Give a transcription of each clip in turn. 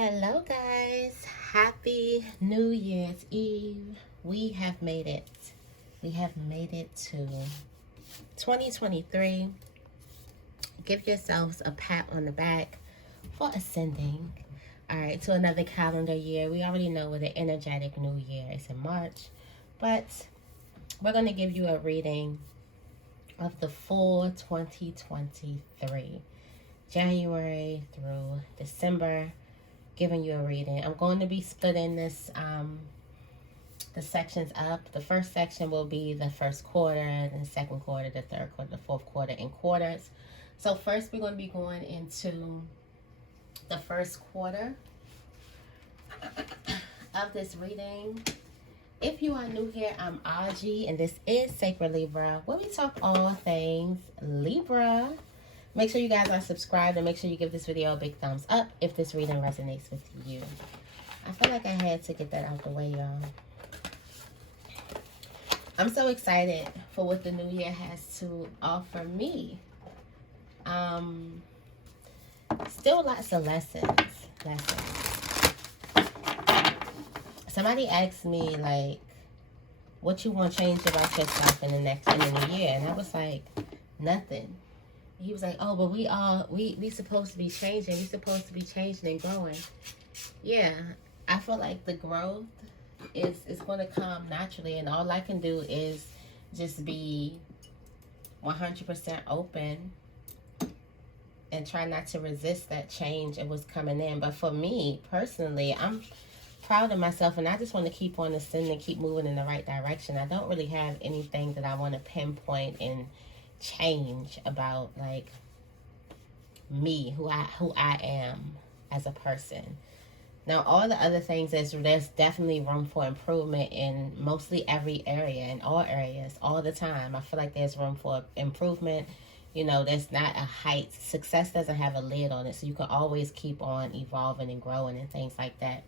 Hello guys, happy New Year's Eve. We have made it. We have made it to 2023. Give yourselves a pat on the back for ascending. All right, to another calendar year. We already know what an energetic new year is in March, but we're going to give you a reading of the full 2023, January through December. Giving you a reading. I'm going to be splitting this the sections up. The first section will be the first quarter, then the second quarter, the third quarter, the fourth quarter, in quarters. So first we're going to be going into the first quarter of this reading. If you are new here, I'm Auji, and this is Sacred Libra, where we talk all things Libra. Make sure you guys are subscribed and make sure you give this video a big thumbs up if this reading resonates with you. I feel like I had to get that out the way, y'all. I'm so excited for what the new year has to offer me. Still lots of lessons. Somebody asked me, like, what you want to change about yourself in the new year, and I was like, nothing. He was like, oh, but we supposed to be changing. We supposed to be changing and growing. Yeah, I feel like the growth is going to come naturally. And all I can do is just be 100% open and try not to resist that change and what's coming in. But for me, personally, I'm proud of myself. And I just want to keep on ascending, keep moving in the right direction. I don't really have anything that I want to pinpoint and change about, like, me, who I am as a person. Now, all the other things, there's definitely room for improvement in mostly every area, in all areas, all the time. I feel like there's room for improvement. You know, there's not a height. Success doesn't have a lid on it, so you can always keep on evolving and growing and things like that.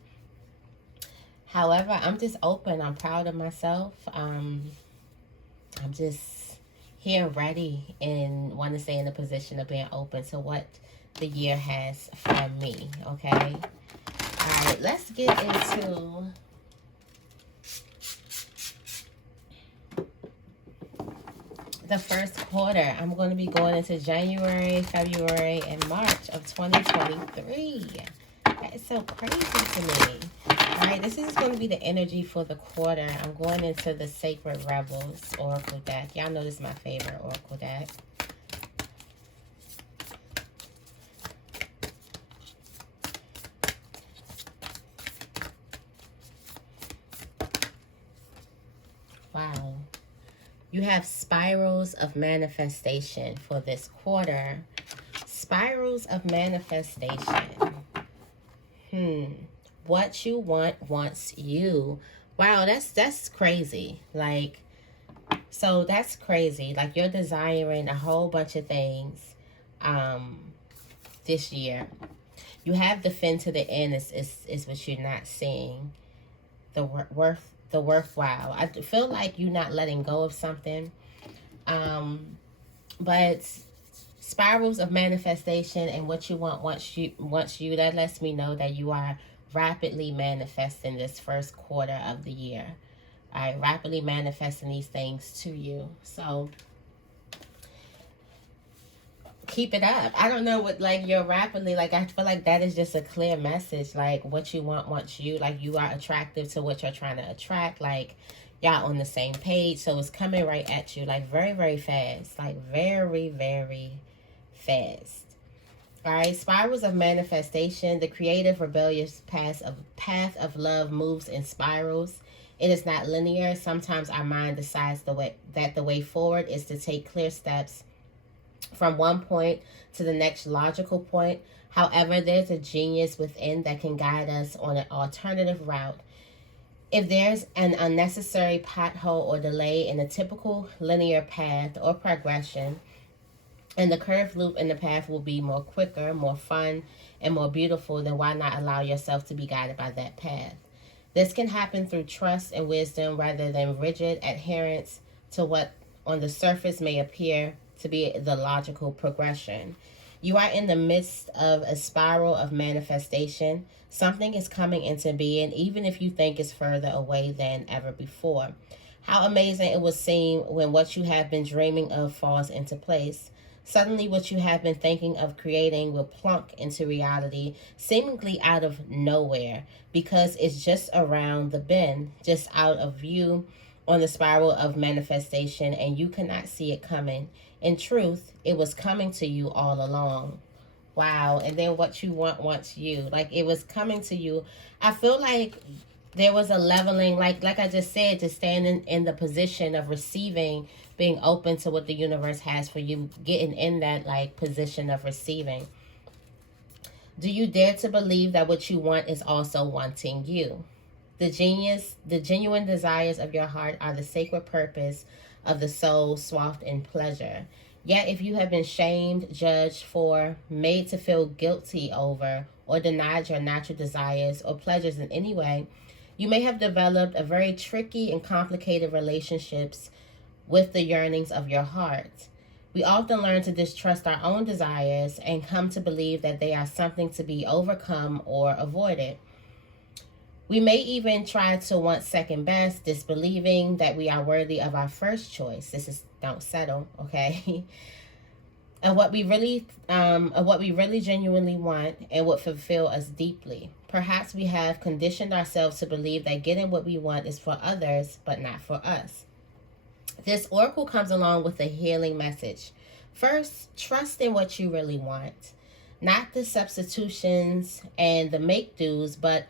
However, I'm just open. I'm proud of myself. I'm just here ready and want to stay in a position of being open to what the year has for me. Okay, all right, let's get into the first quarter. I'm going to be going into January, February, and March of 2023. That is so crazy to me. All right, this is going to be the energy for the quarter. I'm going into the Sacred Rebels Oracle deck. Y'all know this is my favorite Oracle deck. Wow. You have spirals of manifestation for this quarter. Spirals of manifestation. What you want wants you. Wow, that's crazy. Like, so that's crazy. Like, you're desiring a whole bunch of things this year. You have the fin to the end is what you're not seeing. The worthwhile. I feel like you're not letting go of something. But spirals of manifestation and what you want wants you, that lets me know that you are rapidly manifesting this first quarter of the year. All right, rapidly manifesting these things to you. So keep it up. I don't know what, like, you're rapidly, like, I feel like that is just a clear message. Like, what you want wants you. Like, you are attractive to what you're trying to attract. Like, y'all on the same page. So it's coming right at you, like, very, very fast. Like, very, very fast. All right, spirals of manifestation. The creative, rebellious path of love moves in spirals. It is not linear. Sometimes our mind decides that the way forward is to take clear steps from one point to the next logical point. However, there's a genius within that can guide us on an alternative route. If there's an unnecessary pothole or delay in a typical linear path or progression, and the curved loop in the path will be more quicker, more fun, and more beautiful, then why not allow yourself to be guided by that path? This can happen through trust and wisdom rather than rigid adherence to what on the surface may appear to be the logical progression. You are in the midst of a spiral of manifestation. Something is coming into being, even if you think it's further away than ever before. How amazing it will seem when what you have been dreaming of falls into place. Suddenly, what you have been thinking of creating will plunk into reality, seemingly out of nowhere, because it's just around the bend, just out of view on the spiral of manifestation, and you cannot see it coming. In truth, it was coming to you all along. Wow. And then what you want wants you. Like, it was coming to you. I feel like there was a leveling, like I just said, to stand in the position of receiving, being open to what the universe has for you, getting in that like position of receiving. Do you dare to believe that what you want is also wanting you? The genuine desires of your heart are the sacred purpose of the soul, swathed in pleasure. Yet if you have been shamed, judged for, made to feel guilty over, or denied your natural desires or pleasures in any way, you may have developed a very tricky and complicated relationships with the yearnings of your heart. We often learn to distrust our own desires and come to believe that they are something to be overcome or avoided. We may even try to want second best, disbelieving that we are worthy of our first choice. This is don't settle, okay? Of what we really genuinely want and what fulfill us deeply. Perhaps we have conditioned ourselves to believe that getting what we want is for others, but not for us. This oracle comes along with a healing message. First, trust in what you really want. Not the substitutions and the make-dos, but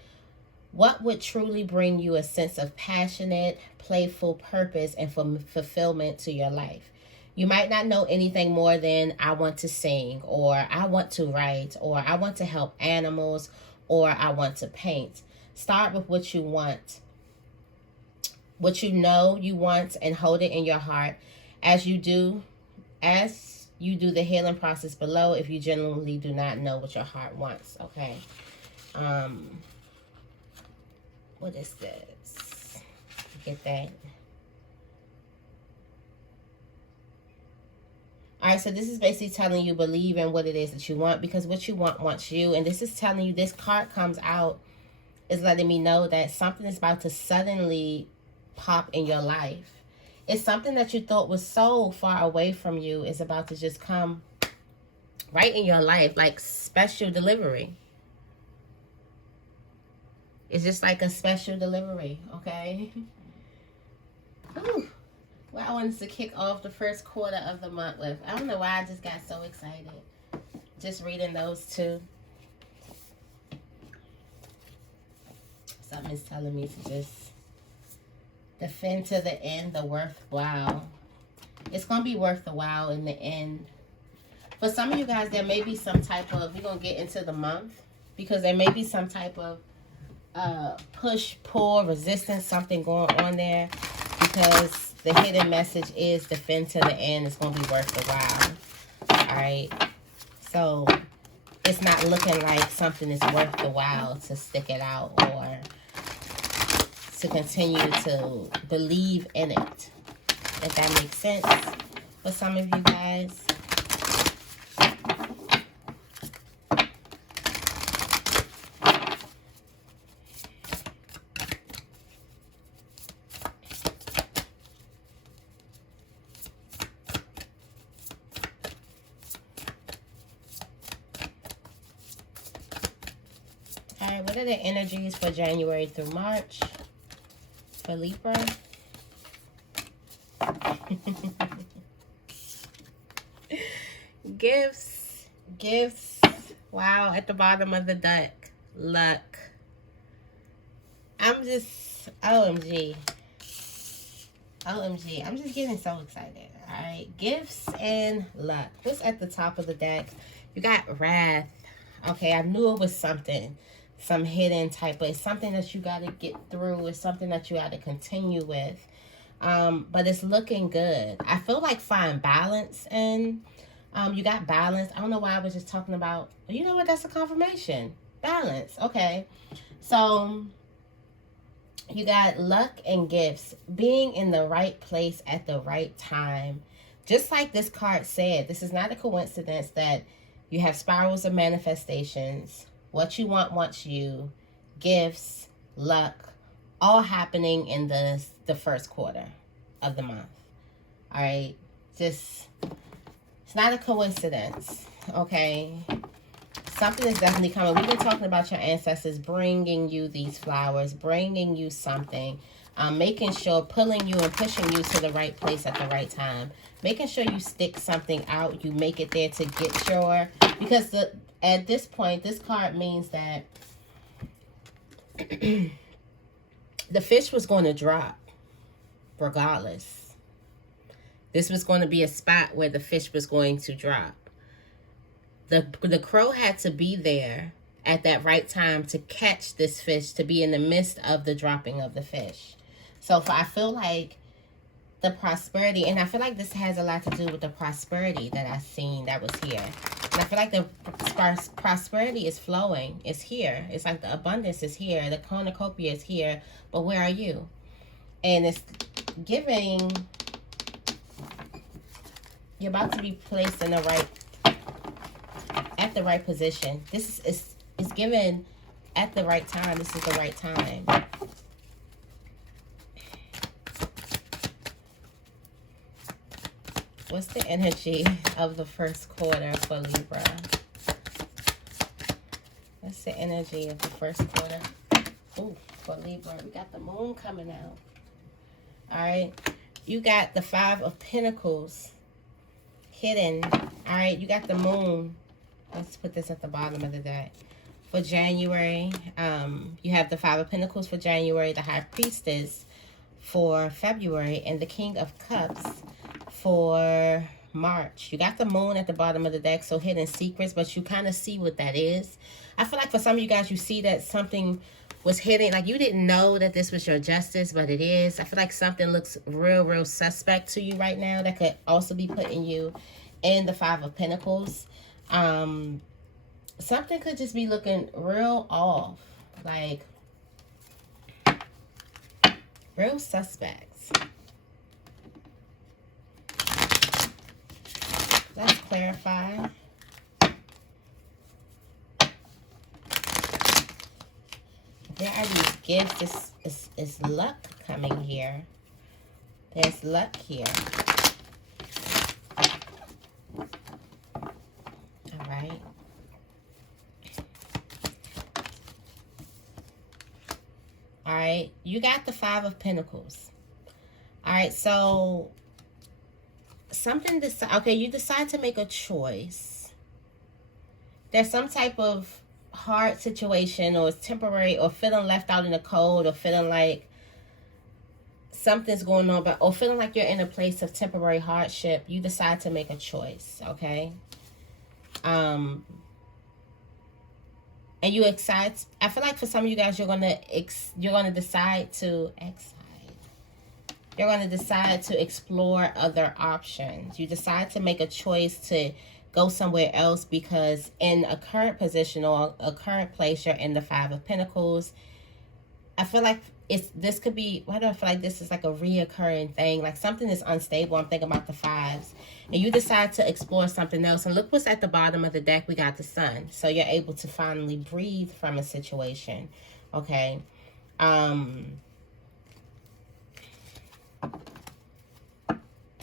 what would truly bring you a sense of passionate, playful purpose and fulfillment to your life. You might not know anything more than I want to sing, or I want to write, or I want to help animals, or I want to paint. Start with what you want, what you know you want, and hold it in your heart as you do the healing process below. If you genuinely do not know what your heart wants, okay? What is this? Get that. All right, so this is basically telling you believe in what it is that you want, because what you want wants you. And this is telling you, this card comes out, is letting me know that something is about to suddenly pop in your life. It's something that you thought was so far away from you is about to just come right in your life, like special delivery. It's just like a special delivery, okay? Ooh. What I wanted to kick off the first quarter of the month with. I don't know why I just got so excited. Just reading those two. Something is telling me to just defend to the end the worthwhile. It's going to be worth the while in the end. For some of you guys, there may be some type of, we're going to get into the month, because there may be some type of push, pull, resistance, something going on there, because the hidden message is defend to the end. It's going to be worth the while. All right. So it's not looking like something is worth the while to stick it out or to continue to believe in it. If that makes sense for some of you guys. Alright, what are the energies for January through March for Libra? Gifts. Wow, at the bottom of the deck. Luck. I'm just, OMG. I'm just getting so excited. Alright, gifts and luck. What's at the top of the deck? You got wrath. Okay, I knew it was something. Some hidden type of, it's something that you got to get through. It's something that you got to continue with. But it's looking good. I feel like find balance, and you got balance. I don't know why I was just talking about, you know what, that's a confirmation. Balance. Okay. So you got luck and gifts. Being in the right place at the right time. Just like this card said, this is not a coincidence that You have spirals of manifestations. What you want wants you. Gifts, luck, all happening in the first quarter of the month. All right? Just, it's not a coincidence, okay? Something is definitely coming. We've been talking about your ancestors bringing you these flowers, bringing you something, making sure, pulling you and pushing you to the right place at the right time, making sure you stick something out, you make it there to get your, because at this point, this card means that the fish was going to drop regardless. This was going to be a spot where the fish was going to drop. The crow had to be there at that right time to catch this fish, to be in the midst of the dropping of the fish. So I feel like the prosperity, and I feel like this has a lot to do with the prosperity that I seen that was here. And I feel like the prosperity is flowing. It's here. It's like the abundance is here. The cornucopia is here. But where are you? And it's giving, you're about to be placed in the right, at the right position. This is given at the right time. This is the right time. What's the energy of the first quarter for Libra? What's the energy of the first quarter? Oh, for Libra. We got the moon coming out. All right. You got the 5 of Pentacles hidden. All right. You got the moon. Let's put this at the bottom of the deck. For January, you have the 5 of Pentacles for January, the High Priestess for February, and the King of Cups for March. You got the moon at the bottom of the deck, so hidden secrets, but you kind of see what that is. I feel like for some of you guys, you see that something was hidden. Like you didn't know that this was your justice, but it is. I feel like something looks real suspect to you right now that could also be putting you in the 5 of Pentacles. Something could just be looking real off, like real suspects. Let's clarify. There are these gifts. It's luck coming here. There's luck here. All right. All right. You got the 5 of Pentacles. All right. So something, okay, you decide to make a choice. There's some type of hard situation, or it's temporary, or feeling left out in the cold, or feeling like something's going on, or feeling like you're in a place of temporary hardship. You decide to make a choice, okay? And you excited. I feel like for some of you guys, you're gonna decide to You're going to decide to explore other options. You decide to make a choice to go somewhere else because in a current position or a current place, you're in the 5 of Pentacles. I feel like this could be, why do I feel like this is like a reoccurring thing? Like something is unstable. I'm thinking about the 5s. And you decide to explore something else. And look what's at the bottom of the deck. We got the Sun. So you're able to finally breathe from a situation. Okay.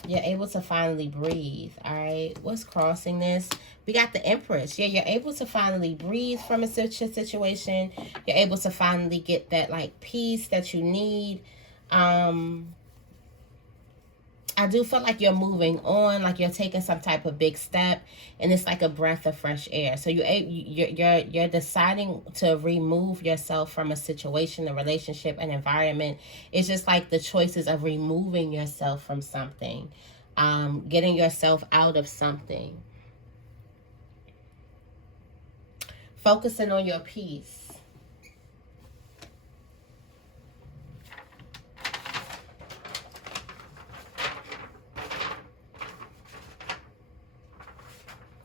You're able to finally breathe, all right? What's crossing this? We got the Empress. Yeah, you're able to finally breathe from a situation. You're able to finally get that, like, peace that you need. I do feel like you're moving on, like you're taking some type of big step, and it's like a breath of fresh air. So you're deciding to remove yourself from a situation, a relationship, an environment. It's just like the choices of removing yourself from something, getting yourself out of something, focusing on your peace.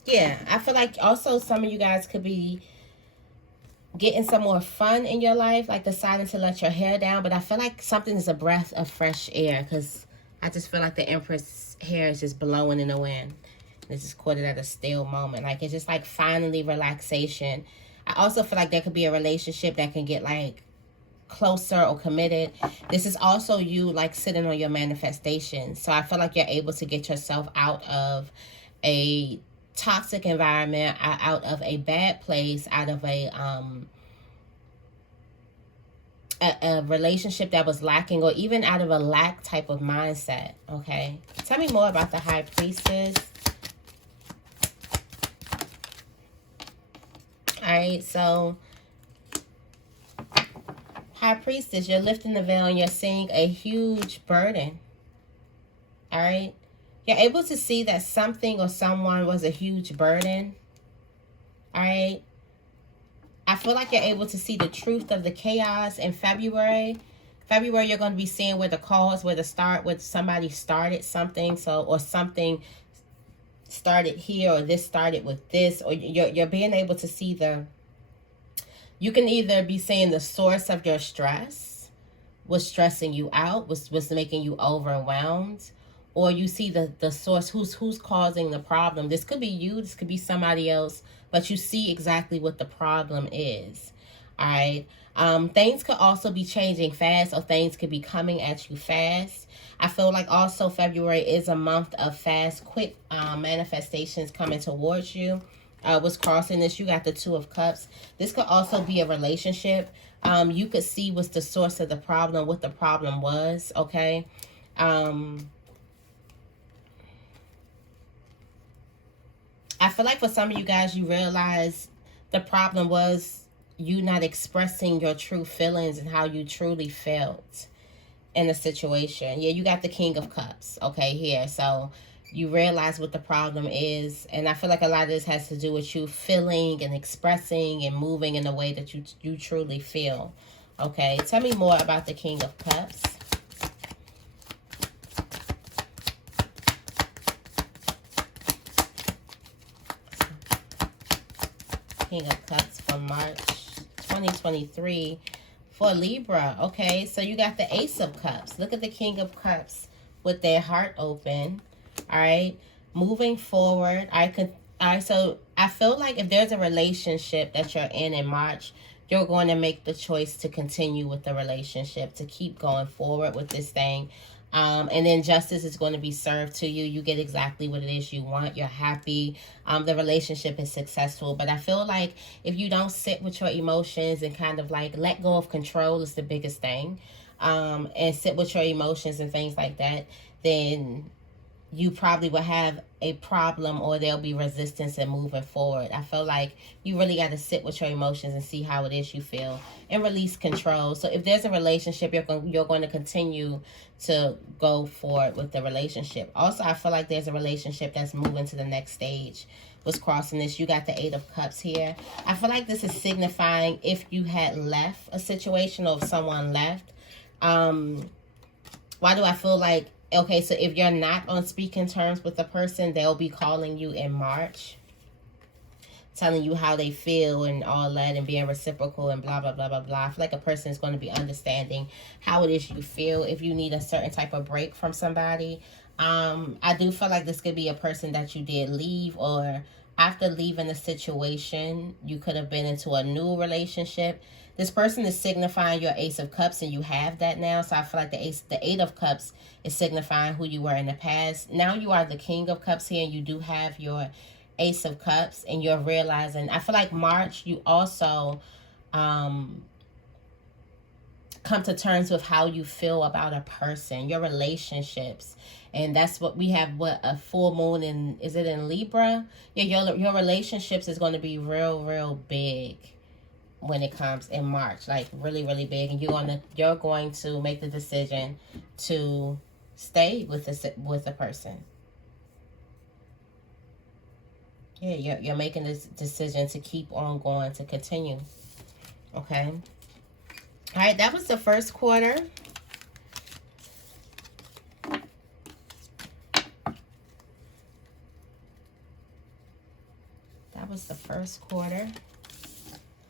Yeah, I feel like also some of you guys could be getting some more fun in your life, like deciding to let your hair down. But I feel like something is a breath of fresh air because I just feel like the Empress hair is just blowing in the wind. This is quoted at a still moment. Like, it's just like finally relaxation. I also feel like there could be a relationship that can get like closer or committed. This is also you like sitting on your manifestation. So I feel like you're able to get yourself out of a toxic environment, out of a bad place, out of a relationship that was lacking, or even out of a lack type of mindset. Okay, tell me more about the High Priestess. All right, so High Priestess, you're lifting the veil and you're seeing a huge burden. All right, you're able to see that something or someone was a huge burden. All right, I feel like you're able to see the truth of the chaos in February. February, you're going to be seeing where the cause, where somebody started something, so, or something started here, or this started with this, or you're being able to see you can either be seeing the source of your stress, what's stressing you out, what's making you overwhelmed, or you see the source, who's causing the problem. This could be you, this could be somebody else, but you see exactly what the problem is. All right. Things could also be changing fast, or things could be coming at you fast. I feel like also February is a month of fast, quick manifestations coming towards you. What's crossing this? You got the Two of Cups. This could also be a relationship. You could see what's the source of the problem, what the problem was. Okay. I feel like for some of you guys, you realize the problem was you not expressing your true feelings and how you truly felt in a situation. Yeah, you got the King of Cups, okay, here. So you realize what the problem is. And I feel like a lot of this has to do with you feeling and expressing and moving in a way that you truly feel. Okay, tell me more about the King of Cups. King of Cups for March 2023 for Libra. Okay, so you got the Ace of Cups. Look at the King of Cups with their heart open. All right, moving forward. So I feel like if there's a relationship that you're in March, you're going to make the choice to continue with the relationship, to keep going forward with this thing. And then justice is going to be served to you. You get exactly what it is you want. You're happy. The relationship is successful. But I feel like if you don't sit with your emotions and kind of like let go of control is the biggest thing, and sit with your emotions and things like that, then you probably will have a problem, or there'll be resistance in moving forward. I feel like you really got to sit with your emotions and see how it is you feel and release control. So if there's a relationship, you're going to continue to go forward with the relationship. Also, I feel like there's a relationship that's moving to the next stage. What's crossing this? You got the Eight of Cups here. I feel like this is signifying if you had left a situation, or if someone left. Why do I feel like, okay, so if you're not on speaking terms with the person, they'll be calling you in March, telling you how they feel and all that, and being reciprocal and blah, blah, blah, blah, blah. I feel like a person is going to be understanding how it is you feel if you need a certain type of break from somebody. I do feel like this could be a person that you did leave, or after leaving a situation, you could have been into a new relationship. This person is signifying your Ace of Cups, and you have that now. So I feel like the Eight of Cups is signifying who you were in the past. Now you are the King of Cups here, and you do have your Ace of Cups, and you're realizing, I feel like March, you also come to terms with how you feel about a person, your relationships. And that's what we have, what, a full moon in, is it in Libra? Yeah, your relationships is going to be real big when it comes in March, like really big. And you're going to make the decision to stay with the person. Yeah, you're making this decision to keep on going, to continue. Okay. All right, that was the first quarter. That was the first quarter.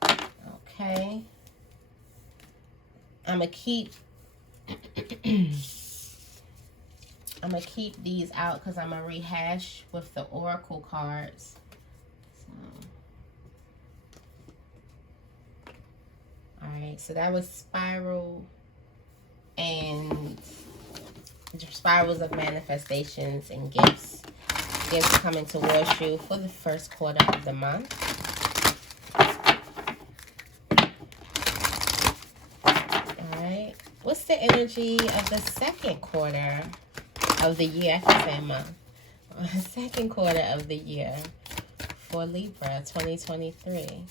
Okay. I'm going to keep I'm going to keep these out because I'm going to rehash with the oracle cards. So, alright, so that was spiral and spirals of manifestations and gifts. Gifts coming towards you for the first quarter of the month. Alright, what's the energy of the second quarter of the year? I can say month. Second quarter of the year for Libra 2023.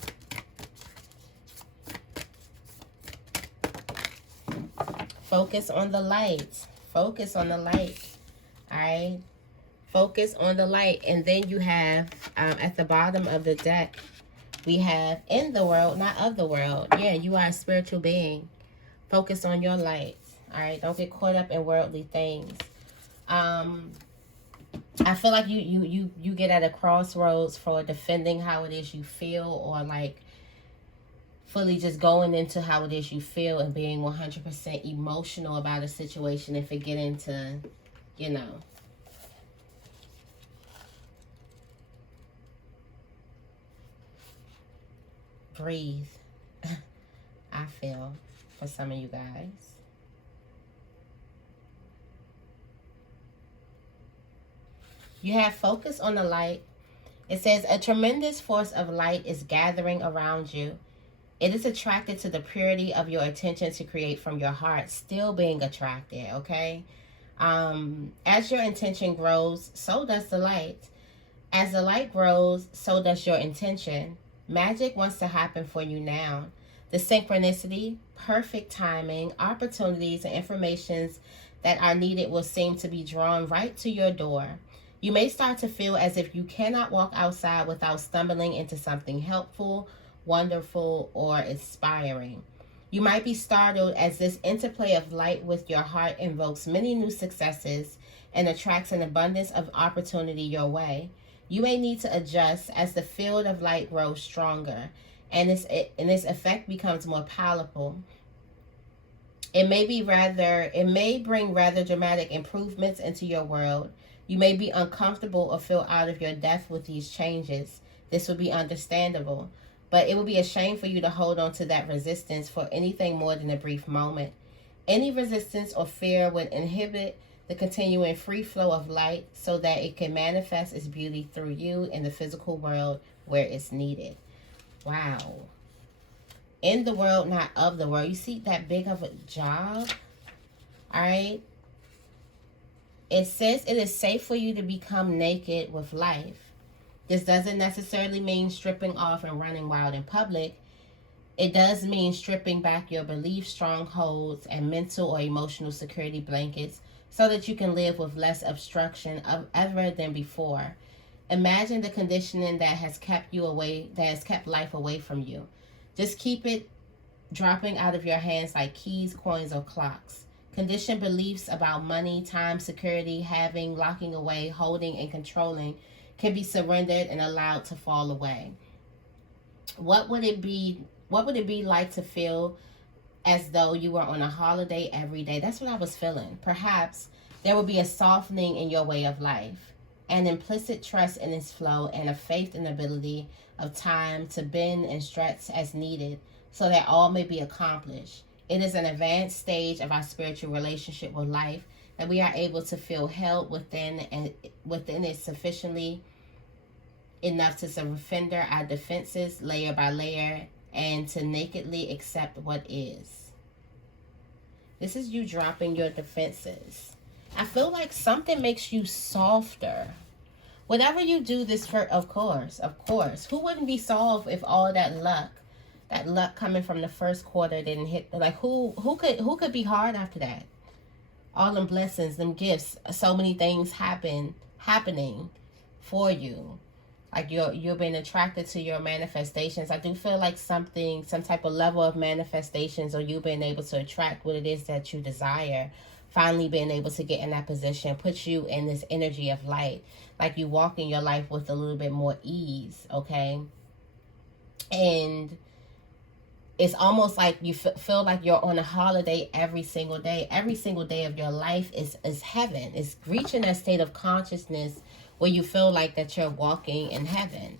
Focus on the light. Focus on the light. All right. Focus on the light. And then you have at the bottom of the deck, we have in the world, not of the world. Yeah, you are a spiritual being. Focus on your light. All right. Don't get caught up in worldly things. I feel like you get at a crossroads for defending how it is you feel, or like fully just going into how it is you feel and being 100% emotional about a situation and forget into, you know, breathe. I feel for some of you guys. You have focus on the light. It says a tremendous force of light is gathering around you. It is attracted to the purity of your intention to create from your heart, still being attracted, okay? As your intention grows, so does the light. As the light grows, so does your intention. Magic wants to happen for you now. The synchronicity, perfect timing, opportunities, and informations that are needed will seem to be drawn right to your door. You may start to feel as if you cannot walk outside without stumbling into something helpful, wonderful, or inspiring. You might be startled as this interplay of light with your heart invokes many new successes and attracts an abundance of opportunity your way. You may need to adjust as the field of light grows stronger and its effect becomes more palatable. It may bring rather dramatic improvements into your world. You may be uncomfortable or feel out of your depth with these changes. This would be understandable. But it would be a shame for you to hold on to that resistance for anything more than a brief moment. Any resistance or fear would inhibit the continuing free flow of light so that it can manifest its beauty through you in the physical world where it's needed. Wow. In the world, not of the world. You see that big of a job? All right. It says it is safe for you to become naked with life. This doesn't necessarily mean stripping off and running wild in public. It does mean stripping back your belief strongholds and mental or emotional security blankets so that you can live with less obstruction ever than before. Imagine the conditioning that has kept life away from you. Just keep it dropping out of your hands like keys, coins, or clocks. Conditioned beliefs about money, time, security, having, locking away, holding, and controlling can be surrendered and allowed to fall away. What would it be like to feel as though you were on a holiday every day? That's what I was feeling. Perhaps there would be a softening in your way of life, an implicit trust in its flow, and a faith in the ability of time to bend and stretch as needed so that all may be accomplished. It is an advanced stage of our spiritual relationship with life that we are able to feel held within it sufficiently enough to surrender our defenses layer by layer and to nakedly accept what is. This is you dropping your defenses. I feel like something makes you softer. Whatever you do this for, of course. Who wouldn't be soft if all that luck coming from the first quarter didn't hit? Like who could be hard after that? All them blessings, them gifts, so many things happening for you. Like you're being attracted to your manifestations. I do feel like some type of level of manifestations, or you being able to attract what it is that you desire, finally being able to get in that position, puts you in this energy of light. Like you walk in your life with a little bit more ease, okay? And it's almost like you feel like you're on a holiday every single day. Every single day of your life is heaven. It's reaching that state of consciousness where you feel like that you're walking in heaven.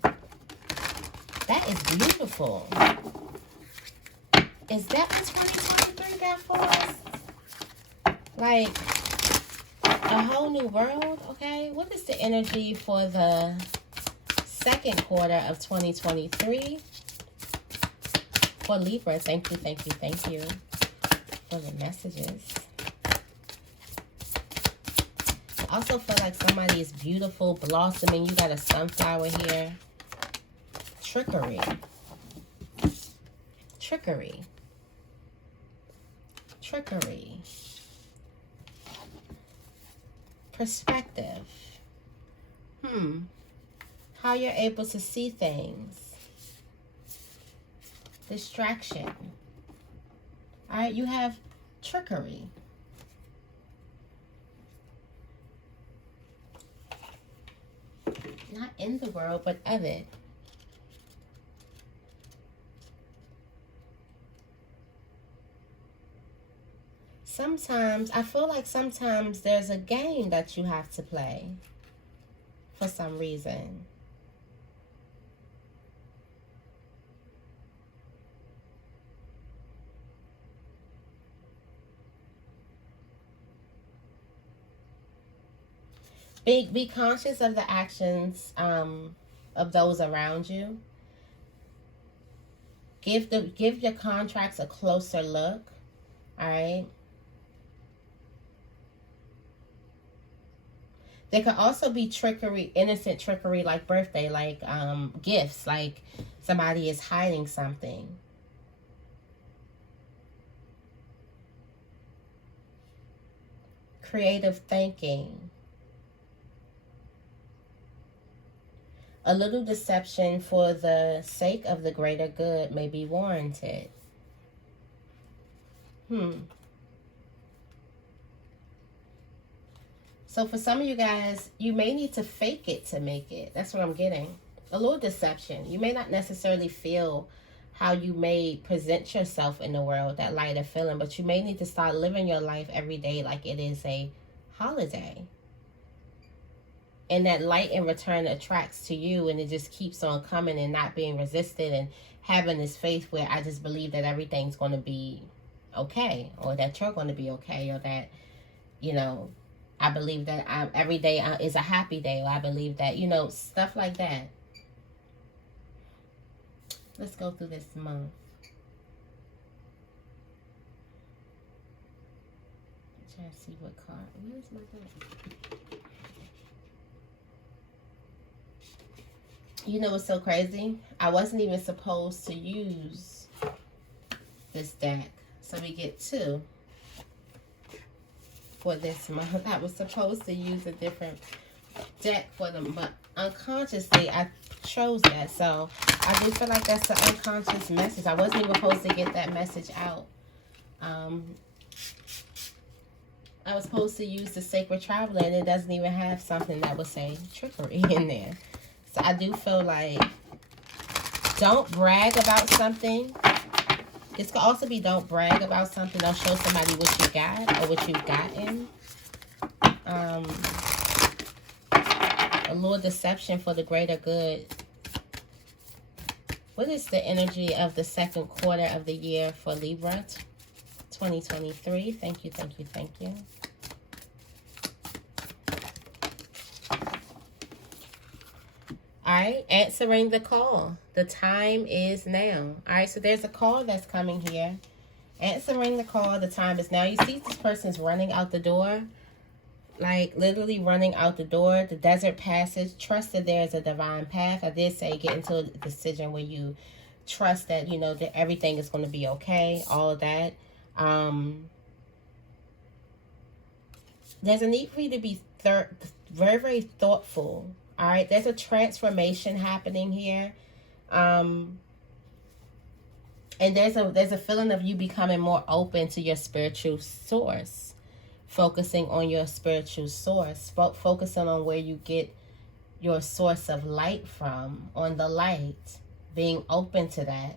That is beautiful. Is that what 2023 got for us? Like a whole new world, okay? What is the energy for the second quarter of 2023 for Libra? Thank you, thank you, thank you for the messages. I also feel like somebody is beautiful, blossoming. You got a sunflower here. Trickery. Trickery. Trickery. Perspective. How you're able to see things. Distraction. All right, you have trickery. Not in the world, but of it. Sometimes, I feel like sometimes there's a game that you have to play for some reason. Be conscious of the actions of those around you. Give your contracts a closer look. All right. There could also be trickery, innocent trickery, like birthday, like gifts, like somebody is hiding something. Creative thinking. A little deception for the sake of the greater good may be warranted. So for some of you guys, you may need to fake it to make it. That's what I'm getting. A little deception. You may not necessarily feel how you may present yourself in the world, that lighter feeling, but you may need to start living your life every day like it is a holiday. And that light in return attracts to you, and it just keeps on coming and not being resisted, and having this faith where I just believe that everything's going to be okay, or that you're going to be okay, or that, you know, I believe that every day is a happy day, or I believe that, you know, stuff like that. Let's go through this month. I'm trying to see what card. Where's my deck? You know what's so crazy? I wasn't even supposed to use this deck. So we get two for this month. I was supposed to use a different deck for them, but unconsciously I chose that. So I do feel like that's an unconscious message. I wasn't even supposed to get that message out. I was supposed to use the Sacred Traveler, and it doesn't even have something that would say trickery in there. So I do feel like don't brag about something. This could also be don't brag about something. Don't show somebody what you got or what you've gotten. A little deception for the greater good. What is the energy of the second quarter of the year for Libra 2023? Thank you, thank you, thank you. All right, answering the call. The time is now. All right, so there's a call that's coming here. Answering the call, the time is now. You see this person's running out the door. Like, literally running out the door. The desert passage. Trust that there's a divine path. I did say get into a decision where you trust that, you know, that everything is going to be okay. All of that. There's a need for you to be very, very thoughtful. All right, there's a transformation happening here. And there's a feeling of you becoming more open to your spiritual source. Focusing on your spiritual source. Focusing on where you get your source of light from. On the light. Being open to that.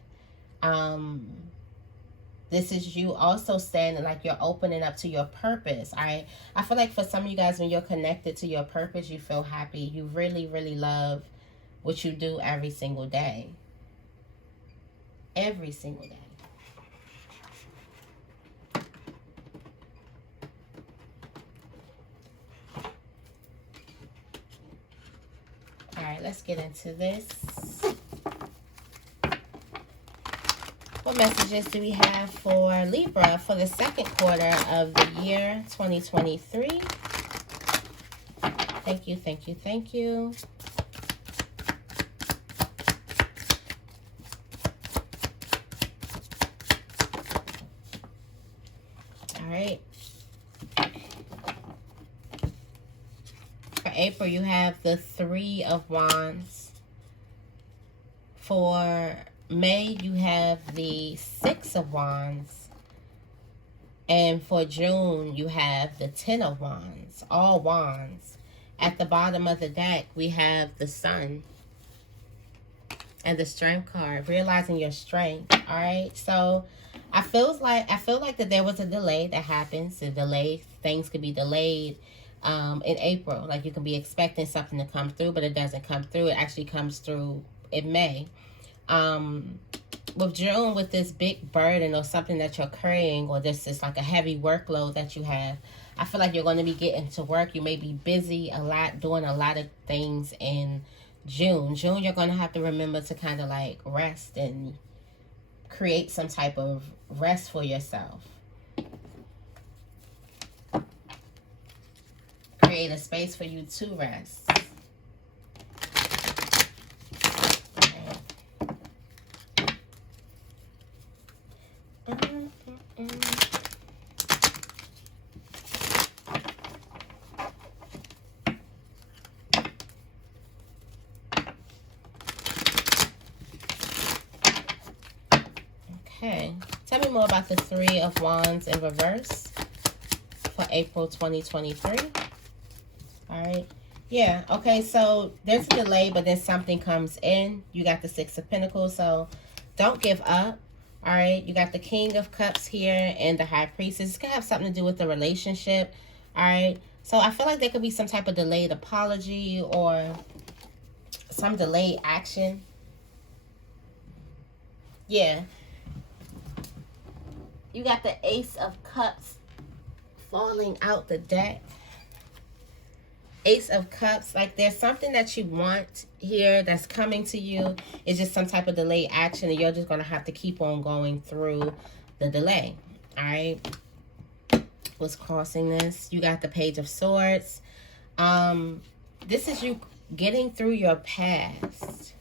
This is you also standing like you're opening up to your purpose. I feel like for some of you guys, when you're connected to your purpose, you feel happy. You really, really love what you do every single day. Every single day. All right, let's get into this. What messages do we have for Libra for the second quarter of the year 2023? Thank you, thank you, thank you. All right. For April, you have the Three of Wands. For May, you have the Six of Wands. And for June, you have the Ten of Wands. All Wands. At the bottom of the deck, we have the Sun. And the Strength card. Realizing your strength. Alright, so I feel like that there was a delay that happens. A delay, things could be delayed in April. Like you can be expecting something to come through, but it doesn't come through. It actually comes through in May. With June, with this big burden or something that you're carrying, or this is like a heavy workload that you have, I feel like you're going to be getting to work. You may be busy a lot, doing a lot of things in June. June, you're going to have to remember to kind of like rest and create some type of rest for yourself. Create a space for you to rest. Okay, tell me more about the Three of Wands in reverse for April 2023. All right. Yeah, okay, so there's a delay, but then something comes in. You got the Six of Pentacles, so don't give up. All right, you got the King of Cups here and the High Priestess. It's going to have something to do with the relationship. All right, so I feel like there could be some type of delayed apology or some delayed action. Yeah. You got the Ace of Cups falling out the deck. Ace of Cups, like there's something that you want here that's coming to you. It's just some type of delayed action, and you're just going to have to keep on going through the delay. All right. What's crossing this? You got the Page of Swords. This is you getting through your past.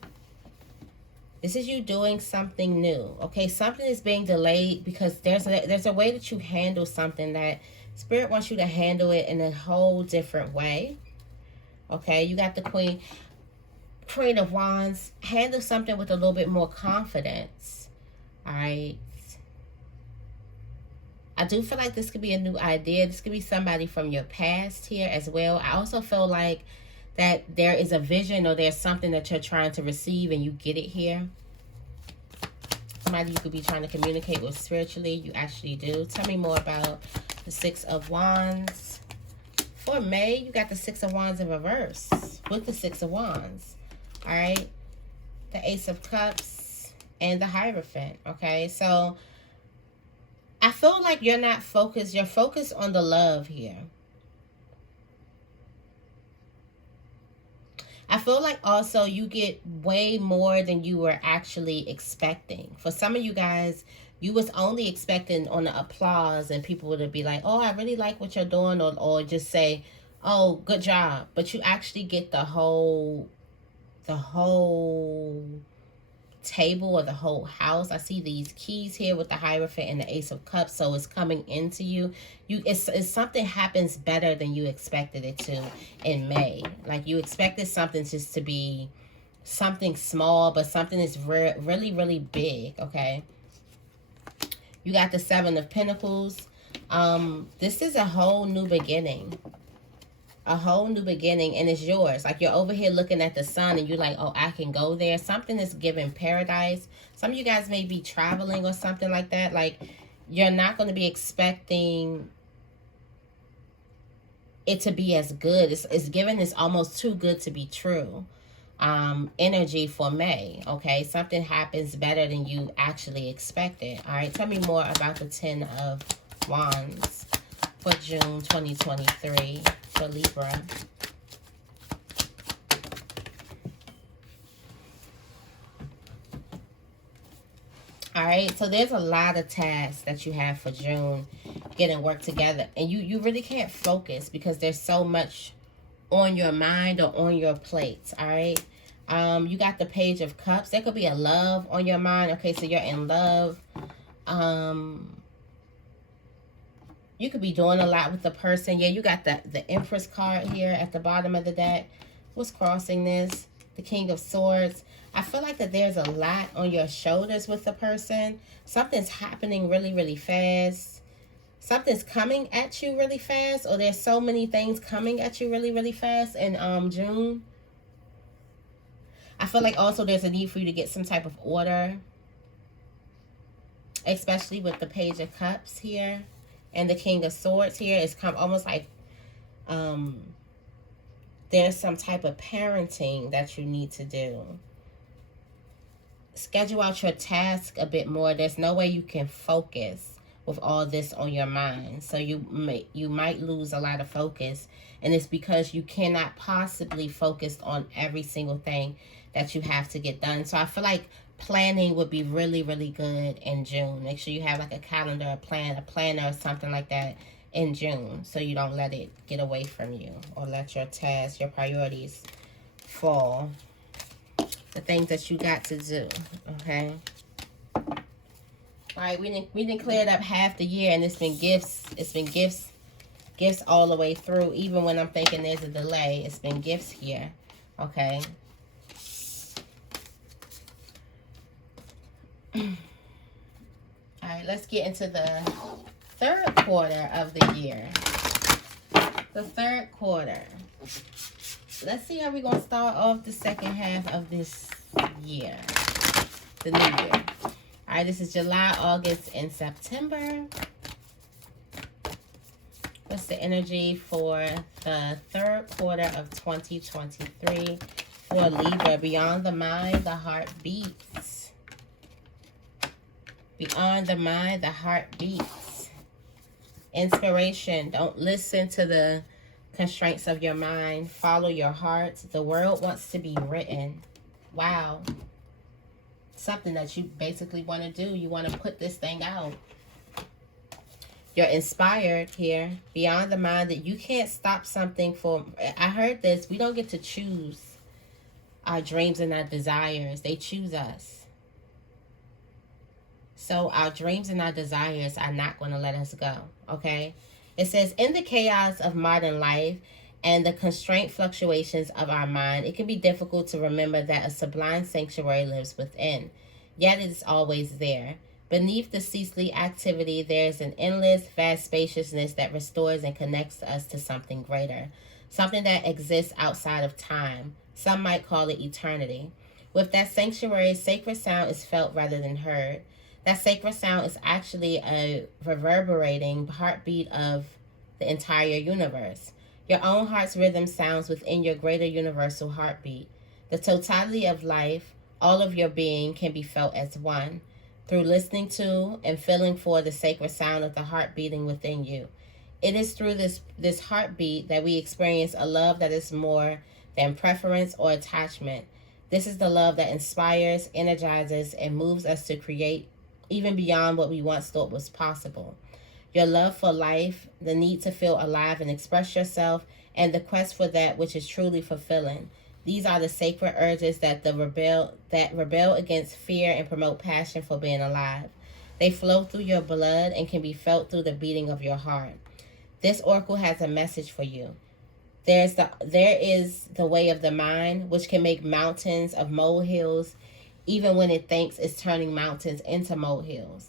This is you doing something new. Okay, something is being delayed because there's a way that you handle something that Spirit wants you to handle it in a whole different way. Okay, you got the Queen of Wands. Handle something with a little bit more confidence. All right. I do feel like this could be a new idea. This could be somebody from your past here as well. I also feel like that there is a vision or there's something that you're trying to receive and you get it here. Somebody you could be trying to communicate with spiritually. You actually do. Tell me more about the Six of Wands. For May, you got the Six of Wands in reverse with the Six of Wands. All right. The Ace of Cups and the Hierophant. Okay. So I feel like you're not focused. You're focused on the love here. I feel like also you get way more than you were actually expecting. For some of you guys, you was only expecting on the applause and people would be like, oh, I really like what you're doing, or just say, oh, good job. But you actually get the whole table or the whole house. I see these keys here with the Hierophant and the Ace of Cups, so it's coming into you. It's something happens better than you expected it to in May. Like you expected something just to be something small, but something is really, really big. Okay. You got the Seven of Pentacles. This is a whole new beginning. A whole new beginning, and it's yours. Like you're over here looking at the sun and you're like, oh, I can go there. Something is giving paradise. Some of you guys may be traveling or something like that. Like you're not going to be expecting it to be as good. It's given it's almost too good to be true. Energy for May. Okay, something happens better than you actually expected. All right, tell me more about the 10 of Wands for June 2023 for Libra. All right, so there's a lot of tasks that you have for June getting work together, and you really can't focus because there's so much on your mind or on your plate. All right, you got the Page of Cups. There could be a love on your mind. Okay, so you're in love. You could be doing a lot with the person. Yeah, you got the Empress card here at the bottom of the deck. What's crossing this? The King of Swords. I feel like that there's a lot on your shoulders with the person. Something's happening really, really fast. Something's coming at you really fast, or there's so many things coming at you really, really fast in June. I feel like also there's a need for you to get some type of order, especially with the Page of Cups here and the King of Swords here. It's almost like there's some type of parenting that you need to do. Schedule out your task a bit more. There's no way you can focus with all this on your mind. So you might lose a lot of focus. And it's because you cannot possibly focus on every single thing that you have to get done. So I feel like planning would be really, really good in June. Make sure you have like a calendar, a planner or something like that in June, so you don't let it get away from you or let your tasks, your priorities fall. The things that you got to do, okay? All right, we didn't clear it up half the year, and it's been gifts. It's been gifts all the way through. Even when I'm thinking there's a delay, it's been gifts here, okay? All right, let's get into the third quarter of the year. The third quarter. Let's see how we're going to start off the second half of this year. The new year. All right, this is July, August, and September. What's the energy for the third quarter of 2023 for Libra? Beyond the mind, the heart beats. Beyond the mind, the heart beats. Inspiration. Don't listen to the constraints of your mind. Follow your heart. The world wants to be written. Wow. Something that you basically want to do. You want to put this thing out. You're inspired here. Beyond the mind, that you can't stop something for... I heard this. We don't get to choose our dreams and our desires. They choose us. So our dreams and our desires are not going to let us go. Okay? It says, in the chaos of modern life and the constraint fluctuations of our mind, it can be difficult to remember that a sublime sanctuary lives within. Yet it is always there. Beneath the ceaseless activity, there is an endless, vast spaciousness that restores and connects us to something greater. Something that exists outside of time. Some might call it eternity. With that sanctuary, sacred sound is felt rather than heard. That sacred sound is actually a reverberating heartbeat of the entire universe. Your own heart's rhythm sounds within your greater universal heartbeat. The totality of life, all of your being, can be felt as one through listening to and feeling for the sacred sound of the heart beating within you. It is through this heartbeat that we experience a love that is more than preference or attachment. This is the love that inspires, energizes, and moves us to create even beyond what we once thought was possible. Your love for life, the need to feel alive and express yourself, and the quest for that which is truly fulfilling. These are the sacred urges that rebel against fear and promote passion for being alive. They flow through your blood and can be felt through the beating of your heart. This oracle has a message for you. There is the way of the mind, which can make mountains of molehills, even when it thinks it's turning mountains into molehills.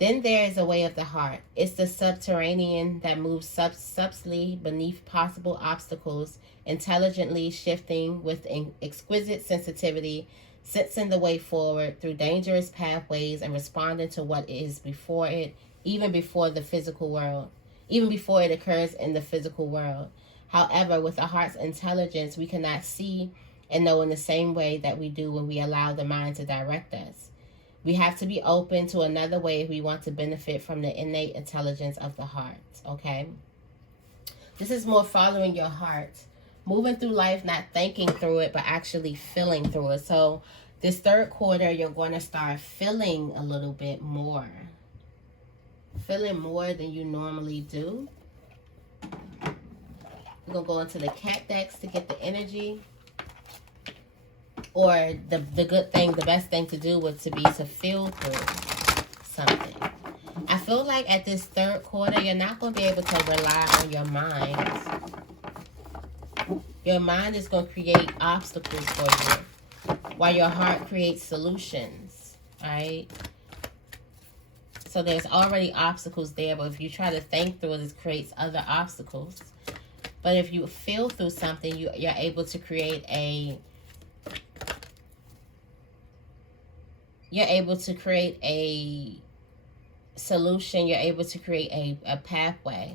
Then there is a way of the heart. It's the subterranean that moves subtly beneath possible obstacles, intelligently shifting with exquisite sensitivity sensing the way forward through dangerous pathways and responding to what is before it, even before the physical world, even before it occurs in the physical world. However, with a heart's intelligence, we cannot see and know in the same way that we do when we allow the mind to direct us. We have to be open to another way if we want to benefit from the innate intelligence of the heart, okay? This is more following your heart, moving through life, not thinking through it, but actually feeling through it. So this third quarter, you're going to start feeling a little bit more. Feeling more than you normally do. We're going to go into the cat decks to get the energy. Or the good thing, the best thing to do would to feel through something. I feel like at this third quarter, you're not going to be able to rely on your mind. Your mind is going to create obstacles for you, while your heart creates solutions, right? So there's already obstacles there, but if you try to think through it, it creates other obstacles. But if you feel through something, you're able to create a... You're able to create a solution. You're able to create a pathway.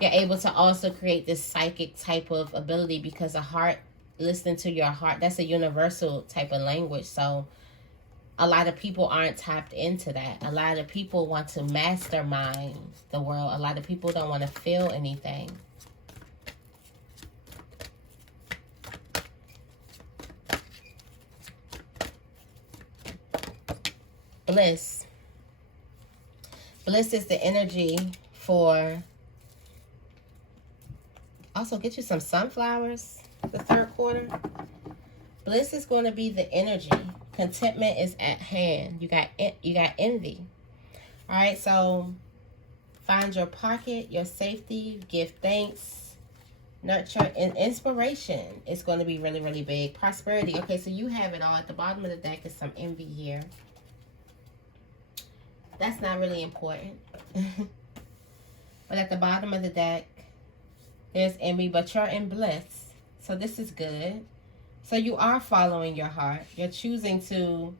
You're able to also create this psychic type of ability, because a heart, listening to your heart, that's a universal type of language. So a lot of people aren't tapped into that. A lot of people want to mastermind the world. A lot of people don't want to feel anything. Bliss. Bliss is the energy for... Also, get you some sunflowers the third quarter. Bliss is going to be the energy. Contentment is at hand. You got envy. All right, so find your pocket, your safety, give thanks, nurture, and inspiration is going to be really, really big. Prosperity. Okay, so you have it all. At the bottom of the deck is some envy here. That's not really important. But at the bottom of the deck, there's envy, but you're in bliss. So this is good. So you are following your heart. You're choosing to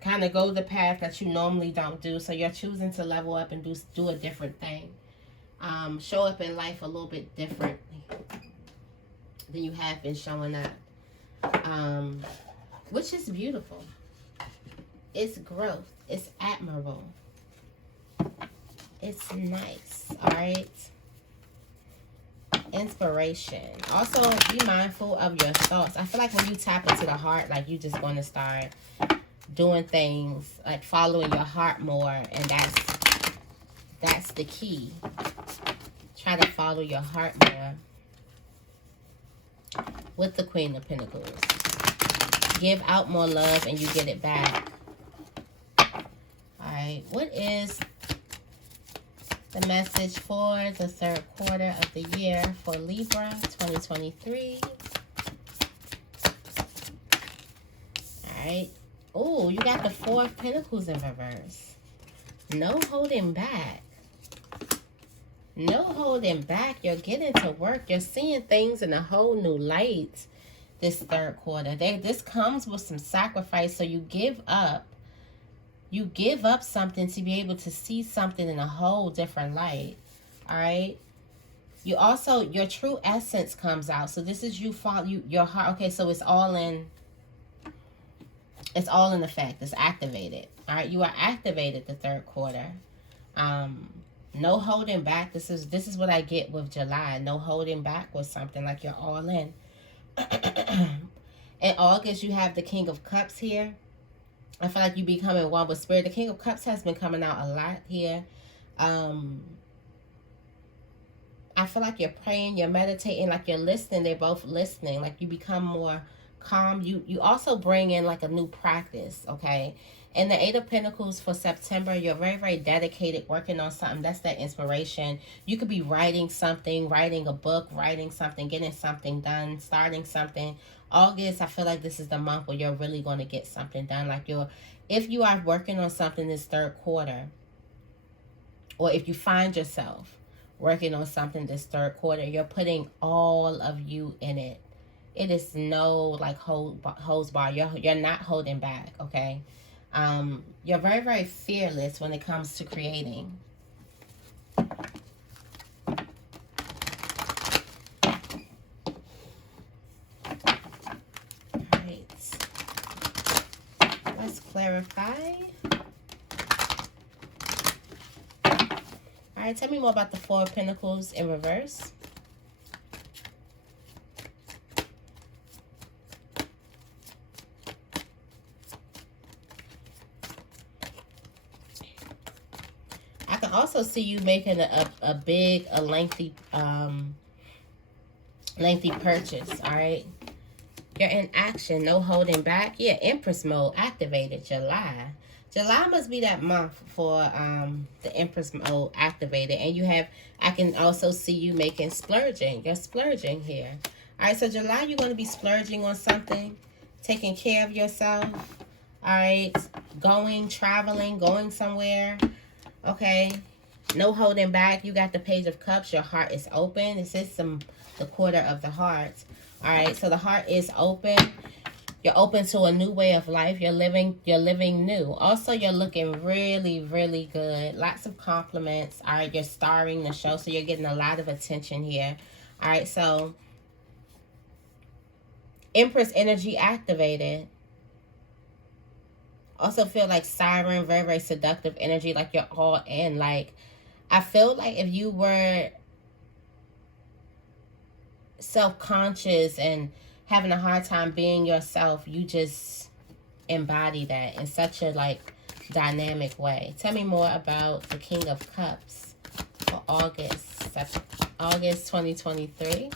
kind of go the path that you normally don't do. So you're choosing to level up and do a different thing. Show up in life a little bit differently than you have been showing up. Which is beautiful. It's growth. It's admirable. It's nice. All right. Inspiration. Also, be mindful of your thoughts. I feel like when you tap into the heart, like you just want to start doing things, like following your heart more, and that's the key. Try to follow your heart more. With the Queen of Pentacles. Give out more love and you get it back. Alright, what is the message for the third quarter of the year for Libra 2023? Alright. Oh, you got the Four of Pentacles in reverse. No holding back. No holding back. You're getting to work. You're seeing things in a whole new light this third quarter. This comes with some sacrifice. So you give up. You give up something to be able to see something in a whole different light. All right. You also, your true essence comes out. So this is your heart. Okay, so it's all in effect. It's activated. All right. You are activated the third quarter. No holding back. This is what I get with July. No holding back with something, like you're all in. In August, you have the King of Cups here. I feel like you becoming one with Spirit. The King of Cups has been coming out a lot here. I feel like you're praying, you're meditating, like you're listening. They're both listening. Like you become more calm. You also bring in like a new practice, okay? And the Eight of Pentacles for September, you're very, very dedicated, working on something. That's that inspiration. You could be writing something, writing a book, writing something, getting something done, starting something. August, I feel like this is the month where you're really going to get something done. Like if you are working on something this third quarter, or if you find yourself working on something this third quarter, you're putting all of you in it. It is no like holds bar. You're not holding back, okay? You're very, very fearless when it comes to creating. Alright. Let's clarify. Alright, tell me more about the Four of Pentacles in reverse. Also see you making a big, lengthy purchase. All right, you're in action, no holding back. Yeah, Empress mode activated. July must be that month for the Empress mode activated. And you have, I can also see you making splurging. You're splurging here. All right, so July, you're going to be splurging on something, taking care of yourself. All right, traveling, going somewhere. Okay, no holding back. You got the Page of Cups. Your heart is open. This is the Quarter of the Heart. All right, so the heart is open. You're open to a new way of life. You're living new. Also, you're looking really, really good. Lots of compliments. All right, you're starring the show, so you're getting a lot of attention here. All right, so Empress energy activated. Also feel like Siren, very, very seductive energy, like you're all in. Like, I feel like if you were self-conscious and having a hard time being yourself, you just embody that in such a, like, dynamic way. Tell me more about the King of Cups for August. That's August 2023.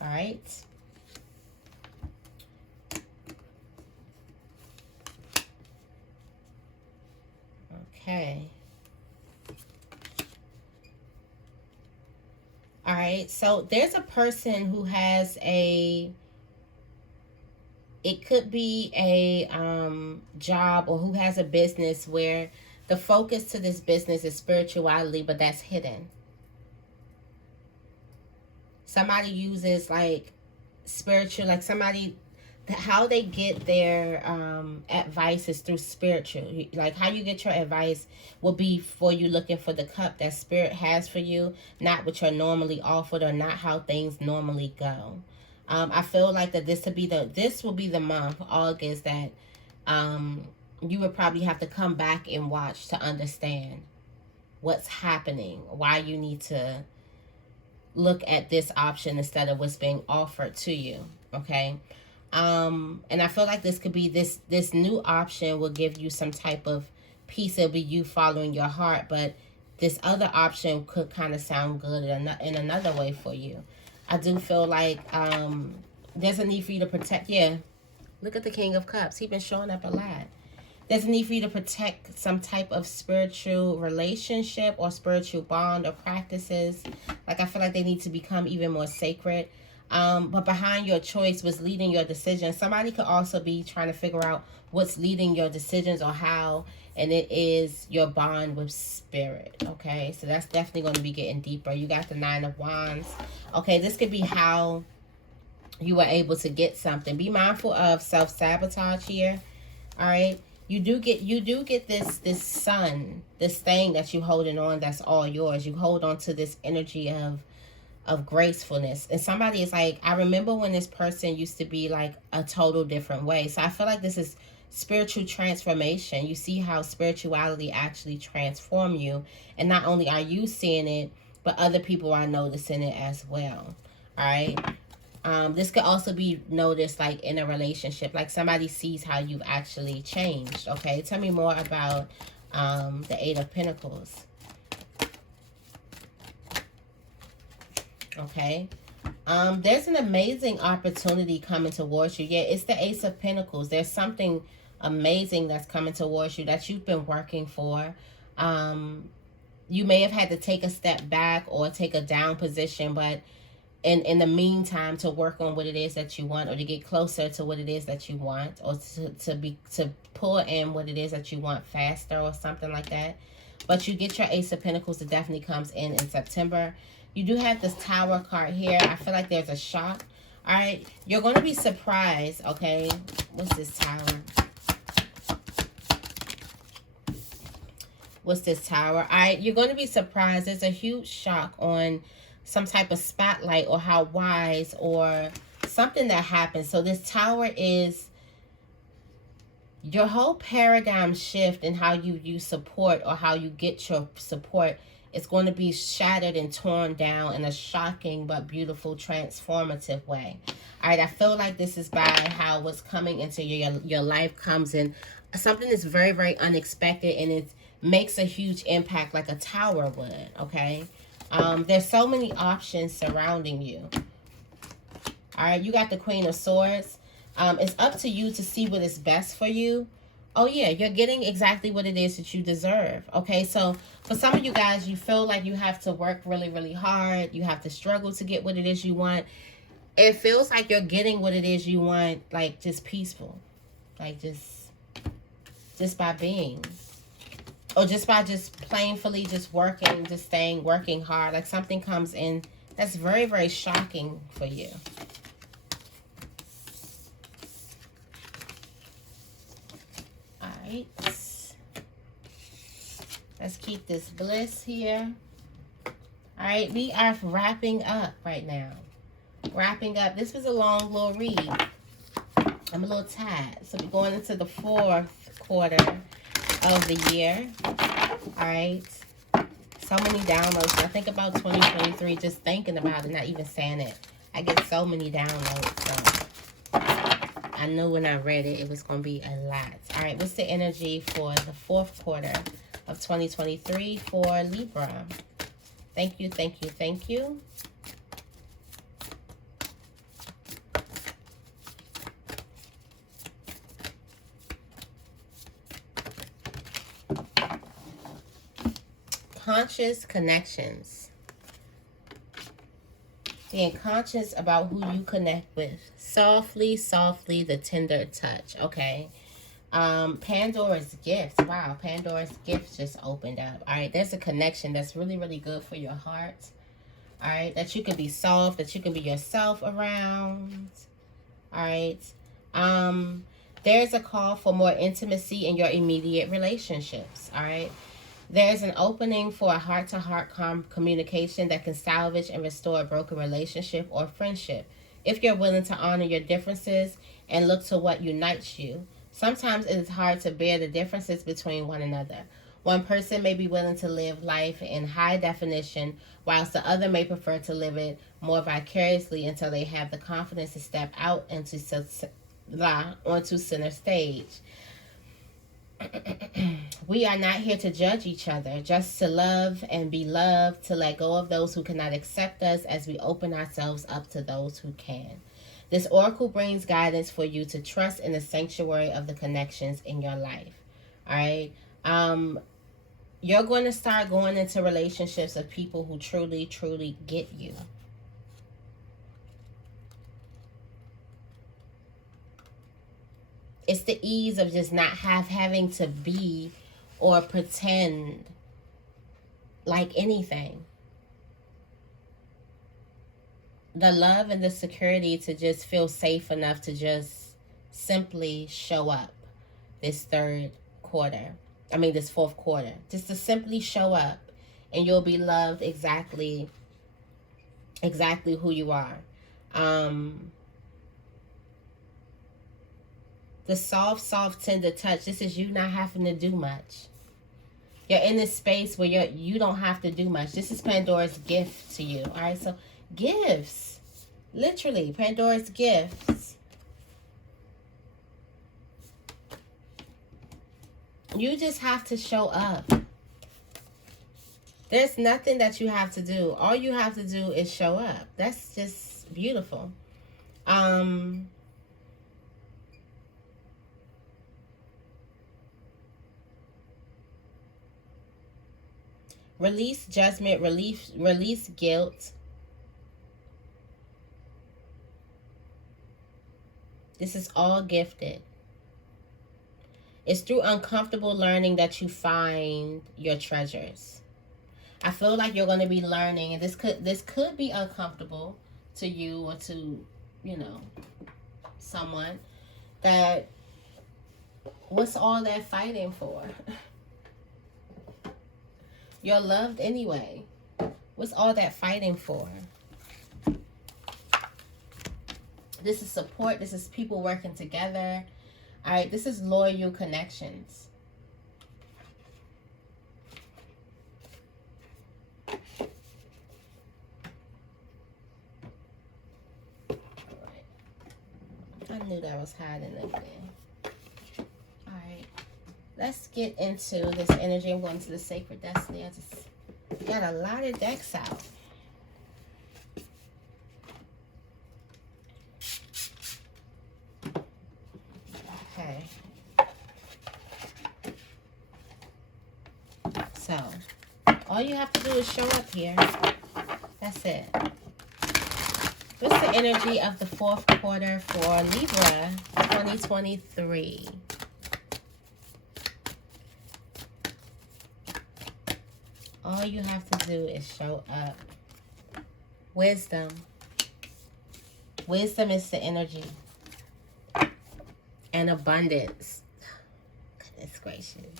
All right. Okay. All right. So there's a person who has it could be a job, or who has a business where the focus to this business is spirituality, but that's hidden. Somebody uses like spiritual, like somebody, how they get their advice is through spiritual. Like how you get your advice will be for you looking for the cup that spirit has for you, not what you're normally offered, or not how things normally go. I feel like that this will be the month, August, that you would probably have to come back and watch to understand what's happening, why you need to look at this option instead of what's being offered to you. Okay. And I feel like this could be this new option will give you some type of peace. It'll be you following your heart, but this other option could kind of sound good in another way for you. I do feel like there's a need for you to protect. Yeah, look at the King of Cups. He's been showing up a lot. There's a need for you to protect some type of spiritual relationship or spiritual bond or practices. Like, I feel like they need to become even more sacred. But behind your choice was leading your decision. Somebody could also be trying to figure out what's leading your decisions or how, and it is your bond with spirit. Okay, so that's definitely going to be getting deeper. You got the Nine of Wands. Okay, this could be how you were able to get something. Be mindful of self-sabotage here. All right, you do get this sun, this thing that you holding on, that's all yours. You hold on to this energy of gracefulness. And somebody is like, I remember when this person used to be like a total different way. So I feel like this is spiritual transformation. You see how spirituality actually transform you. And not only are you seeing it, but other people are noticing it as well. All right. This could also be noticed like in a relationship, like somebody sees how you've actually changed. Okay. Tell me more about the Eight of Pentacles. Okay. There's an amazing opportunity coming towards you. Yeah, it's the Ace of Pentacles. There's something amazing that's coming towards you that you've been working for. You may have had to take a step back or take a down position, but in the meantime, to work on what it is that you want, or to get closer to what it is that you want, or to pull in what it is that you want faster, or something like that. But you get your Ace of Pentacles. It definitely comes in September. You do have this Tower card here. I feel like there's a shock. All right. You're going to be surprised, okay? What's this Tower? What's this Tower? All right. You're going to be surprised. There's a huge shock on some type of spotlight or how wise or something that happens. So this Tower is your whole paradigm shift in how you use support or how you get your support is going to be shattered and torn down in a shocking but beautiful, transformative way. All right, I feel like this is by how what's coming into your life comes in. Something that's very, very unexpected, and it makes a huge impact like a tower would, okay? There's so many options surrounding you. All right, you got the Queen of Swords. It's up to you to see what is best for you. Oh, yeah, you're getting exactly what it is that you deserve. Okay, so for some of you guys, you feel like you have to work really, really hard. You have to struggle to get what it is you want. It feels like you're getting what it is you want, like, just peaceful. Like, just by being. Or just by just plainly just working, just working hard. Like, something comes in that's very, very shocking for you. Let's keep this bliss here. All right, we are wrapping up right now. Wrapping up. This was a long little read. I'm a little tired. So we're going into the 4th quarter of the year. All right. So many downloads. I think about 2023, just thinking about it, not even saying it. I get so many downloads. So I knew when I read it, it was going to be a lot. All right, what's the energy for the 4th quarter of 2023 for Libra? Thank you, thank you, thank you. Conscious connections. Being conscious about who you connect with. Softly, softly, the tender touch. Okay. Pandora's gift. Wow, Pandora's gift just opened up. All right, there's a connection that's really, really good for your heart. All right, that you can be soft, that you can be yourself around. All right. There's a call for more intimacy in your immediate relationships. All right. There's an opening for a heart-to-heart communication that can salvage and restore a broken relationship or friendship. If you're willing to honor your differences and look to what unites you. Sometimes it is hard to bear the differences between one another. One person may be willing to live life in high definition, whilst the other may prefer to live it more vicariously until they have the confidence to step out onto center stage. We are not here to judge each other, just to love and be loved, to let go of those who cannot accept us as we open ourselves up to those who can. This oracle brings guidance for you to trust in the sanctuary of the connections in your life. All right. You're going to start going into relationships of people who truly, truly get you. It's the ease of just not having to be or pretend like anything. The love and the security to just feel safe enough to just simply show up this 4th quarter. Just to simply show up, and you'll be loved exactly who you are. The soft, tender touch. This is you not having to do much. You're in this space where you don't have to do much. This is Pandora's gift to you. All right, so gifts. Literally, Pandora's gifts. You just have to show up. There's nothing that you have to do. All you have to do is show up. That's just beautiful. Release judgment, release guilt. This is all gifted. It's through uncomfortable learning that you find your treasures. I feel like you're going to be learning, and this could be uncomfortable to you or to, you know, someone, that what's all that fighting for? You're loved anyway. What's all that fighting for? This is support. This is people working together. All right, this is loyal connections. I knew that was hiding up there. Alright. Let's get into this energy. I'm going to the Sacred Destiny. I just got a lot of decks out. Okay. So, all you have to do is show up here. That's it. What's the energy of the fourth quarter for Libra 2023? All you have to do is show up. Wisdom. Wisdom is the energy. And abundance. Goodness gracious.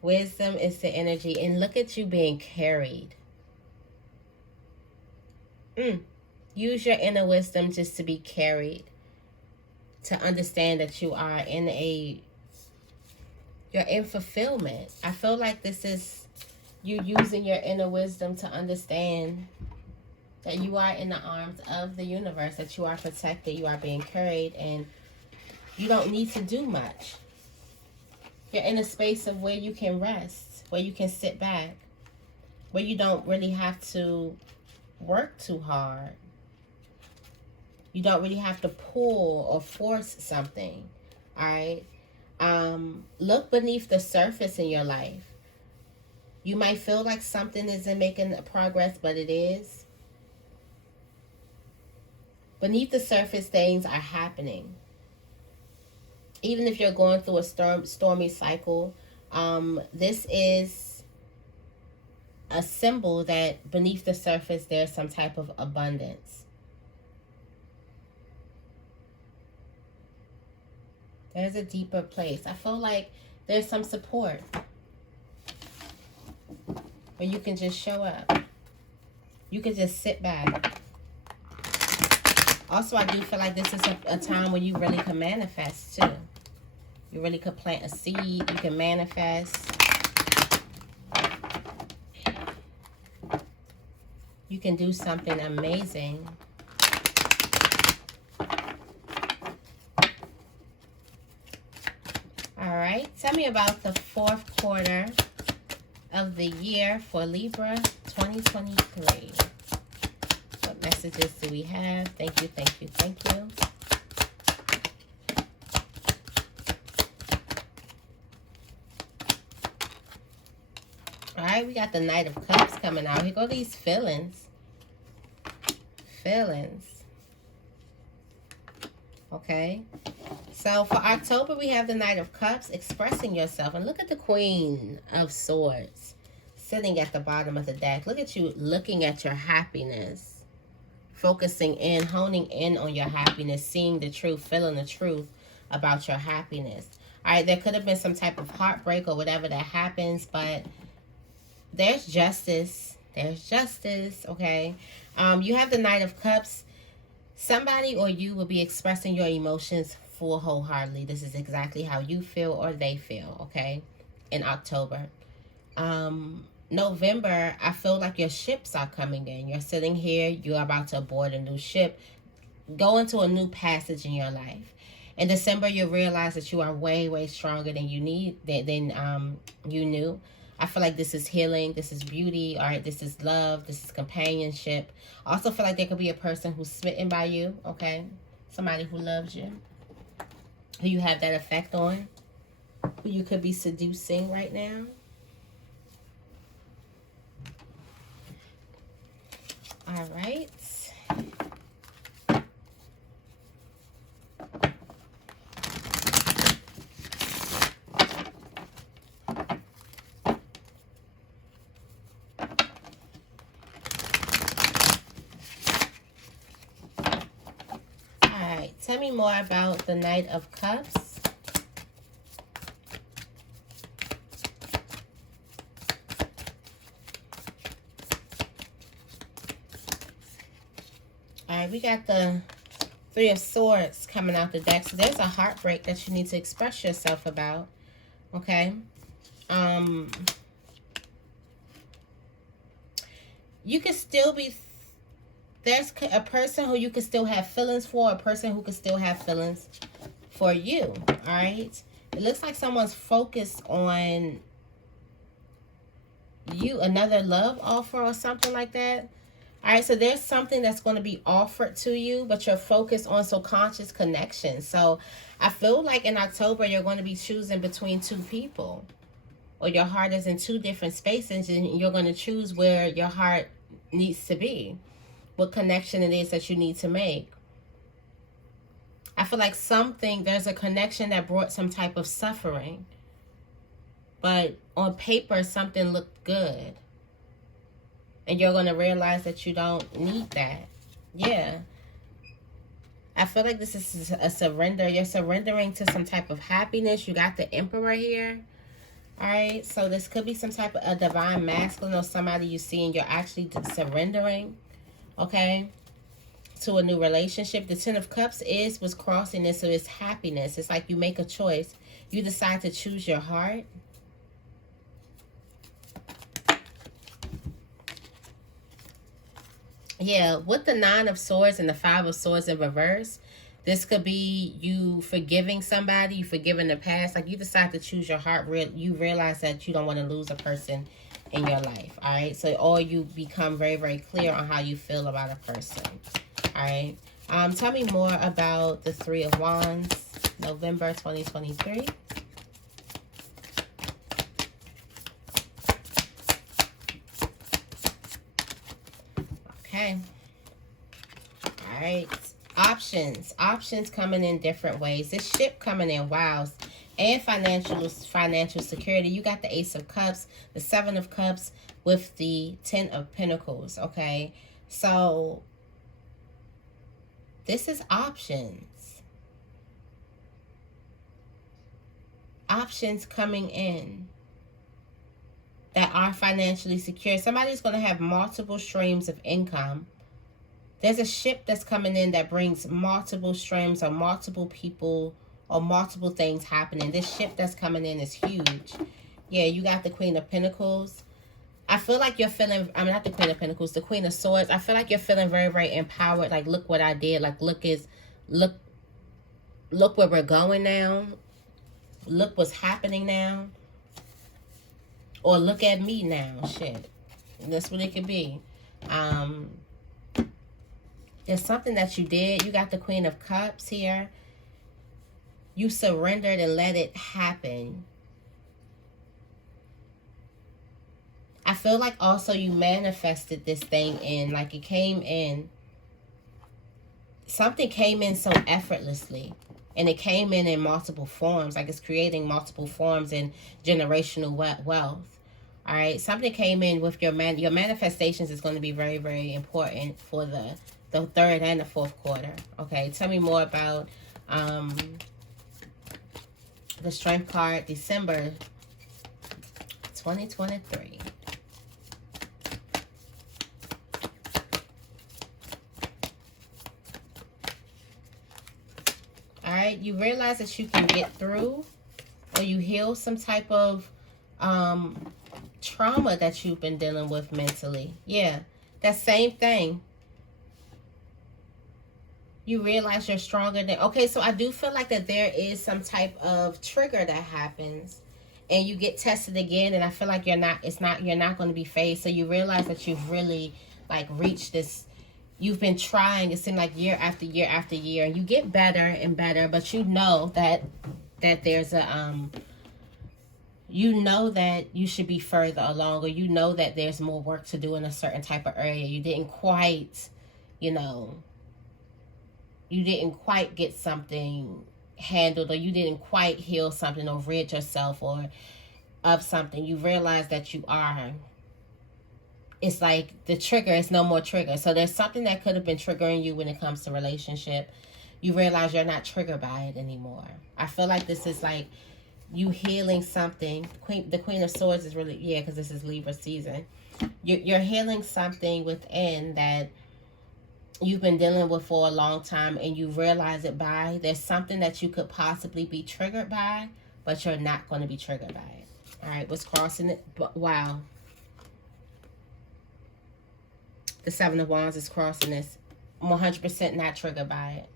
Wisdom is the energy. And look at you being carried. Use your inner wisdom just to be carried. To understand that you are you're in fulfillment. I feel like this is you using your inner wisdom to understand that you are in the arms of the universe, that you are protected, you are being carried, and you don't need to do much. You're in a space of where you can rest, where you can sit back, where you don't really have to work too hard. You don't really have to pull or force something. All right. Look beneath the surface in your life. You might feel like something isn't making progress, but it is. Beneath the surface, things are happening. Even if you're going through a stormy cycle, this is a symbol that beneath the surface, there's some type of abundance. There's a deeper place. I feel like there's some support where you can just show up. You can just sit back. Also, I do feel like this is a time where you really can manifest too. You really could plant a seed. You can manifest. You can do something amazing. All right, tell me about the fourth quarter of the year for Libra 2023. What messages do we have? Thank you, thank you, thank you. All right, we got the Knight of Cups coming out. Here go these feelings. Feelings. Okay. So for October, we have the Knight of Cups, expressing yourself. And look at the Queen of Swords sitting at the bottom of the deck. Look at you looking at your happiness. Focusing in, honing in on your happiness, seeing the truth, feeling the truth about your happiness. All right, there could have been some type of heartbreak or whatever that happens, but there's justice. There's justice, okay? You have the Knight of Cups. Somebody or you will be expressing your emotions full wholeheartedly. This is exactly how you feel or they feel, okay? In October. November, I feel like your ships are coming in. You're sitting here. You're about to board a new ship. Go into a new passage in your life. In December, you'll realize that you are way, way stronger than you knew. I feel like this is healing. This is beauty. All right, this is love. This is companionship. Also feel like there could be a person who's smitten by you, okay? Somebody who loves you, who you have that effect on, who you could be seducing right now. All right. Tell me more about the Knight of Cups. All right, we got the Three of Swords coming out the deck. So there's a heartbreak that you need to express yourself about. Okay. You could still be... There's a person who you could still have feelings for. A person who could still have feelings for you. All right. It looks like someone's focused on you. Another love offer or something like that. All right, so there's something that's going to be offered to you, but you're focused on subconscious connection. So I feel like in October, you're going to be choosing between two people, or your heart is in two different spaces, and you're going to choose where your heart needs to be, what connection it is that you need to make. I feel like there's a connection that brought some type of suffering, but on paper, something looked good. And you're going to realize that you don't need that. Yeah. I feel like this is a surrender. You're surrendering to some type of happiness. You got the Emperor here. All right. So this could be some type of a divine masculine or somebody you see and you're actually surrendering. Okay. To a new relationship. The Ten of Cups was crossing this. So it's happiness. It's like you make a choice. You decide to choose your heart. Yeah, with the Nine of Swords and the Five of Swords in reverse, this could be you forgiving somebody, you forgiving the past. Like you decide to choose your heart. You realize that you don't want to lose a person in your life. All right. So, or you become very, very clear on how you feel about a person. All right. Tell me more about the Three of Wands, November 2023. Okay. All right. Options coming in different ways. This ship coming in, wow. And financial security. You got the Ace of Cups, the Seven of Cups with the Ten of Pentacles. Okay. So this is options. Options coming in that are financially secure. Somebody's going to have multiple streams of income. There's a ship that's coming in that brings multiple streams or multiple people or multiple things happening. This ship that's coming in is huge. Yeah, you got the Queen of Pentacles. I feel like you're feeling, I mean, not the Queen of Pentacles, the Queen of Swords. I feel like you're feeling very, very empowered. Like, look what I did. Like, look where we're going now. Look what's happening now. Or look at me now. Shit. That's what it could be. There's something that you did. You got the Queen of Cups here. You surrendered and let it happen. I feel like also you manifested this thing in. Like it came in. Something came in so effortlessly. And it came in multiple forms. Like it's creating multiple forms and generational wealth. All right. Something came in with your manifestations is going to be very, very important for the third and the fourth quarter. Okay. Tell me more about the Strength card, December 2023. All right. You realize that you can get through or you heal some type of trauma that you've been dealing with mentally. Yeah, that same thing. You realize you're stronger than... Okay, so I do feel like that there is some type of trigger that happens and you get tested again, and I feel like you're not going to be phased. So you realize that you've really like reached this. You've been trying, it seems like year after year after year, and you get better and better, but you know that there's a you know that you should be further along, or you know that there's more work to do in a certain type of area. You didn't quite, you didn't quite get something handled, or you didn't quite heal something or rid yourself or of something. You realize that you are. It's like the trigger is no more trigger. So there's something that could have been triggering you when it comes to relationship. you realize you're not triggered by it anymore. I feel like this is like you healing something. The Queen of Swords is really, yeah, because this is Libra season. You're healing something within that you've been dealing with for a long time, and you realize it by, there's something that you could possibly be triggered by, but you're not going to be triggered by it. All right, what's crossing it? But wow. The Seven of Wands is crossing this. 100% not triggered by it.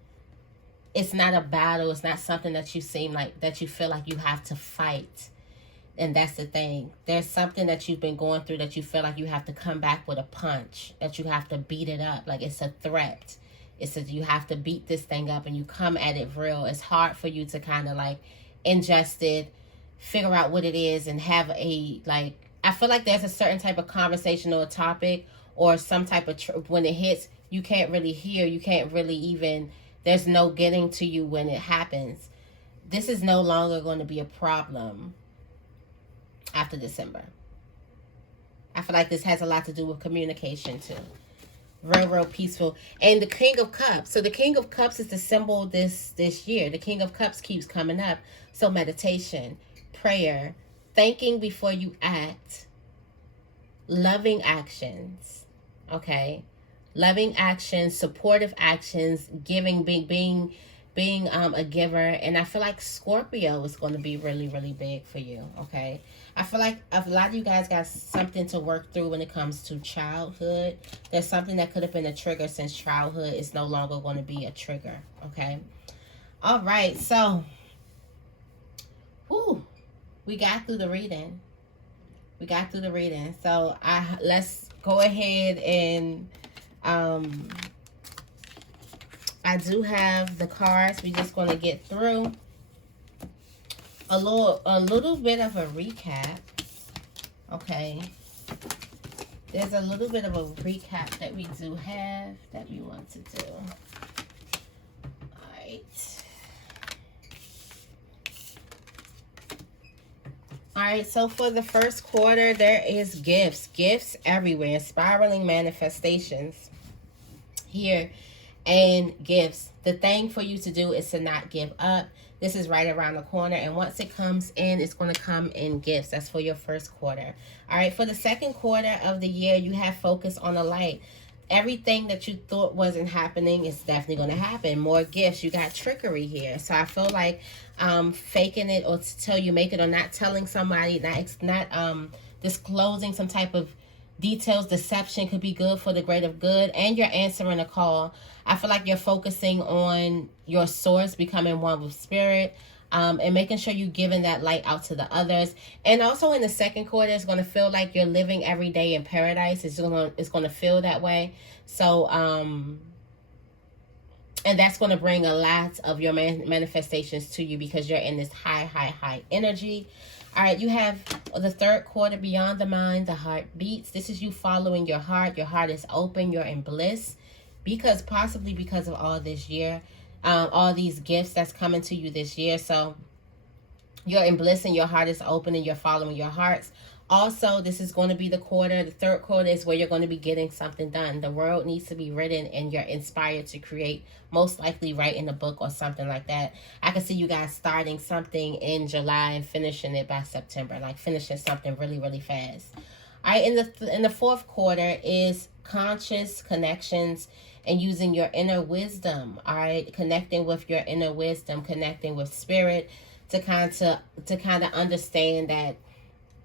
It's not a battle. It's not something that you seem like, that you feel like you have to fight. And that's the thing. There's something that you've been going through that you feel like you have to come back with a punch, that you have to beat it up. Like it's a threat. It's you have to beat this thing up, and you come at it real. It's hard for you to kind of like ingest it, figure out what it is, and have a, like, I feel like there's a certain type of conversation or topic or some type of, when it hits, you can't really hear. You can't really even, there's no getting to you when it happens. This is no longer going to be a problem after December. I feel like this has a lot to do with communication too. Real, real peaceful. And the King of Cups. So the King of Cups is the symbol this year. The King of Cups keeps coming up. So meditation, prayer, thinking before you act, loving actions. Okay? Loving actions, supportive actions, giving, being a giver. And I feel like Scorpio is going to be really, really big for you. Okay? I feel like a lot of you guys got something to work through when it comes to childhood. There's something that could have been a trigger since childhood is no longer going to be a trigger. Okay? All right. So, we got through the reading. So, let's go ahead and I do have the cards. We're just going to get through a little bit of a recap. Okay. There's a little bit of a recap that we do have that we want to do. All right. All right, so for the first quarter, there is gifts. Gifts everywhere. Spiraling manifestations here, and gifts. The thing for you to do is to not give up. This is right around the corner, and once it comes in, it's going to come in gifts. That's for your first quarter. All right, for the second quarter of the year, you have focus on the light. Everything that you thought wasn't happening is definitely going to happen. More gifts. You got trickery here. So I feel like faking it or till you make it, or not telling somebody, not disclosing some type of details. Deception could be good for the greater good, and you're answering a call. I feel like you're focusing on your source, becoming one with spirit, and making sure you're giving that light out to the others. And also in the second quarter, it's going to feel like you're living every day in paradise. It's going to feel that way. So, and that's going to bring a lot of your manifestations to you, because you're in this high energy. All right, you have the third quarter, beyond the mind, the heart beats. This is you following your heart. Your heart is open. You're in bliss, possibly because of all this year, all these gifts that's coming to you this year. So you're in bliss, and your heart is open, and you're following your hearts. Also, this is going to be the quarter. The third quarter is where you're going to be getting something done. The world needs to be written, and you're inspired to create, most likely writing a book or something like that. I can see you guys starting something in July and finishing it by September, like finishing something really, really fast. All right, in the fourth quarter is conscious connections and using your inner wisdom. All right, connecting with your inner wisdom, connecting with spirit to kind of understand that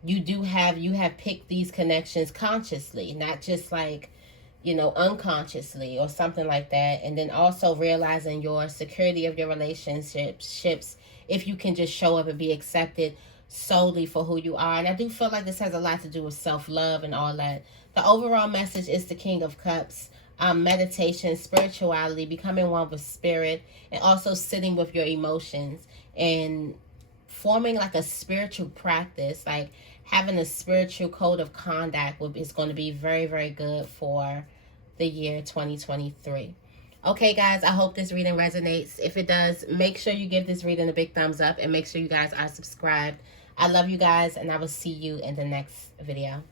you have picked these connections consciously, not just like, unconsciously or something like that. And then also realizing your security of your relationships, if you can just show up and be accepted solely for who you are. And I do feel like this has a lot to do with self-love and all that. The overall message is the King of Cups. Meditation, spirituality, becoming one with spirit, and also sitting with your emotions and forming like a spiritual practice, like having a spiritual code of conduct is going to be very, very good for the year 2023. Okay, guys, I hope this reading resonates. If it does, make sure you give this reading a big thumbs up, and make sure you guys are subscribed. I love you guys, and I will see you in the next video.